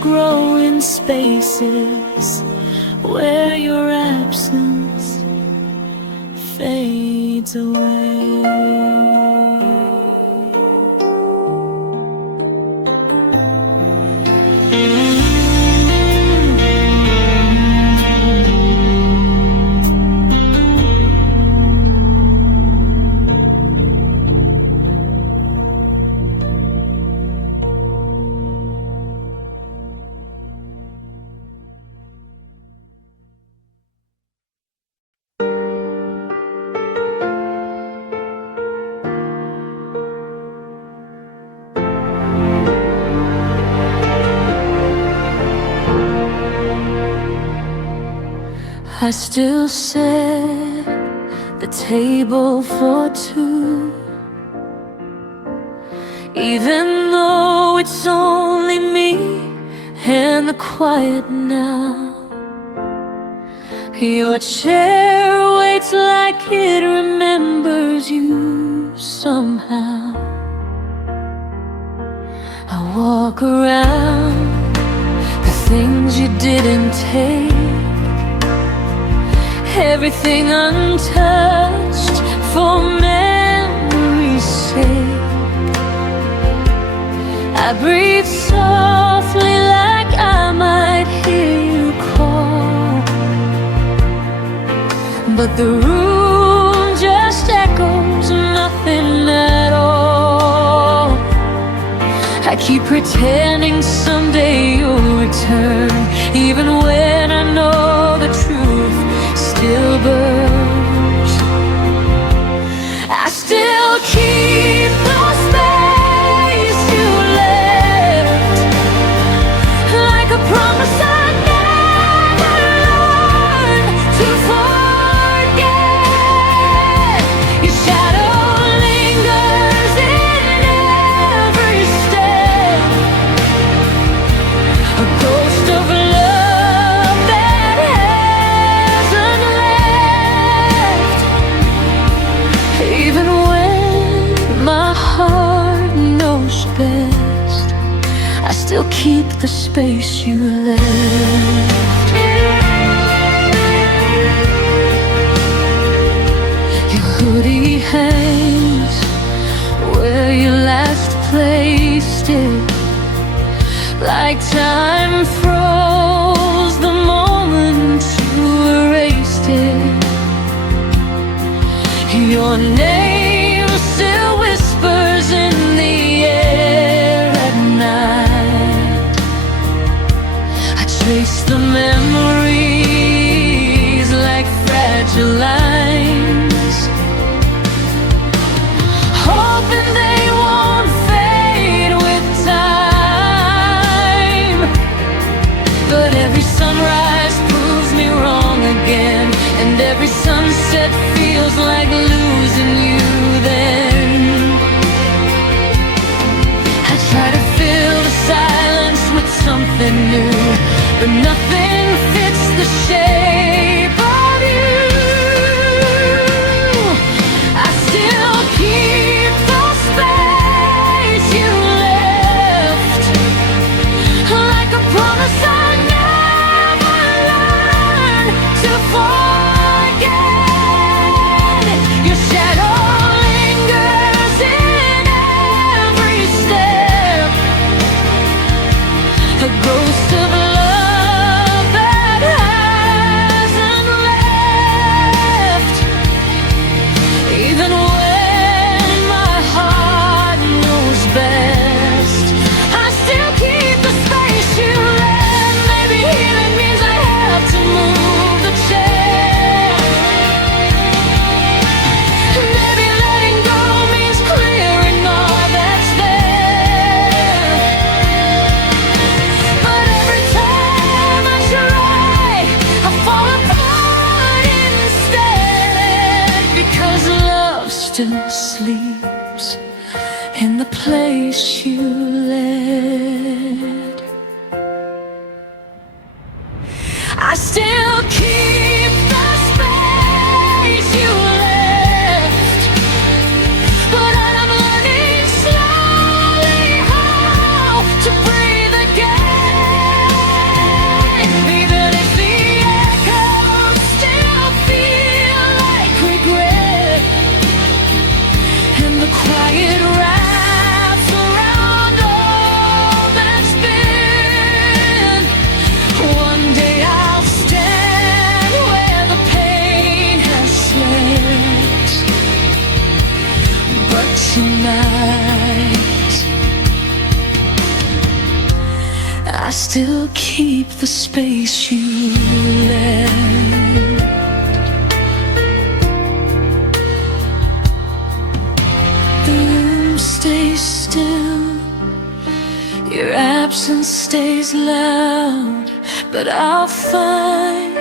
grow in spaces where your absence fades away. I still set the table for two, even though it's only me and the quiet now. Your chair waits like it remembers you somehow. I walk around the things you didn't take, everything untouched for memory's sake. I breathe softly like I might hear you call, but the room just echoes nothing at all. I keep pretending someday you'll return, even when I know the truth still burns. I still keep no space you left, like a promise I never learned to forget. Your shadow lingers in every step, a ghost of love that hasn't left. Even when my heart knows best, I still keep the space you left. Your hoodie hangs where you last placed it, like time froze the moment you erased it. Your name still whispers in the air at night. I trace the memories like fragile lines, hoping they won't fade with time. But every sunrise proves me wrong again, and every sunset feels like losing you then. I try to fill the silence with something new, but nothing fits the shape of you. I still keep the space you left, like a promise I never learned to forget. Your shadow lingers in every step, a ghost of love that hasn't left. Even when my heart knows best, I still keep the space you left. Maybe healing means I have to move the chair. Maybe letting go means clearing all that's there. But every time I try, I fall apart instead, because love still sleeps in the place you led. I still keep the space you left, but I'm learning slowly how to breathe again. stays loud, but I'll find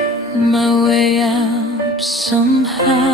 my way out somehow.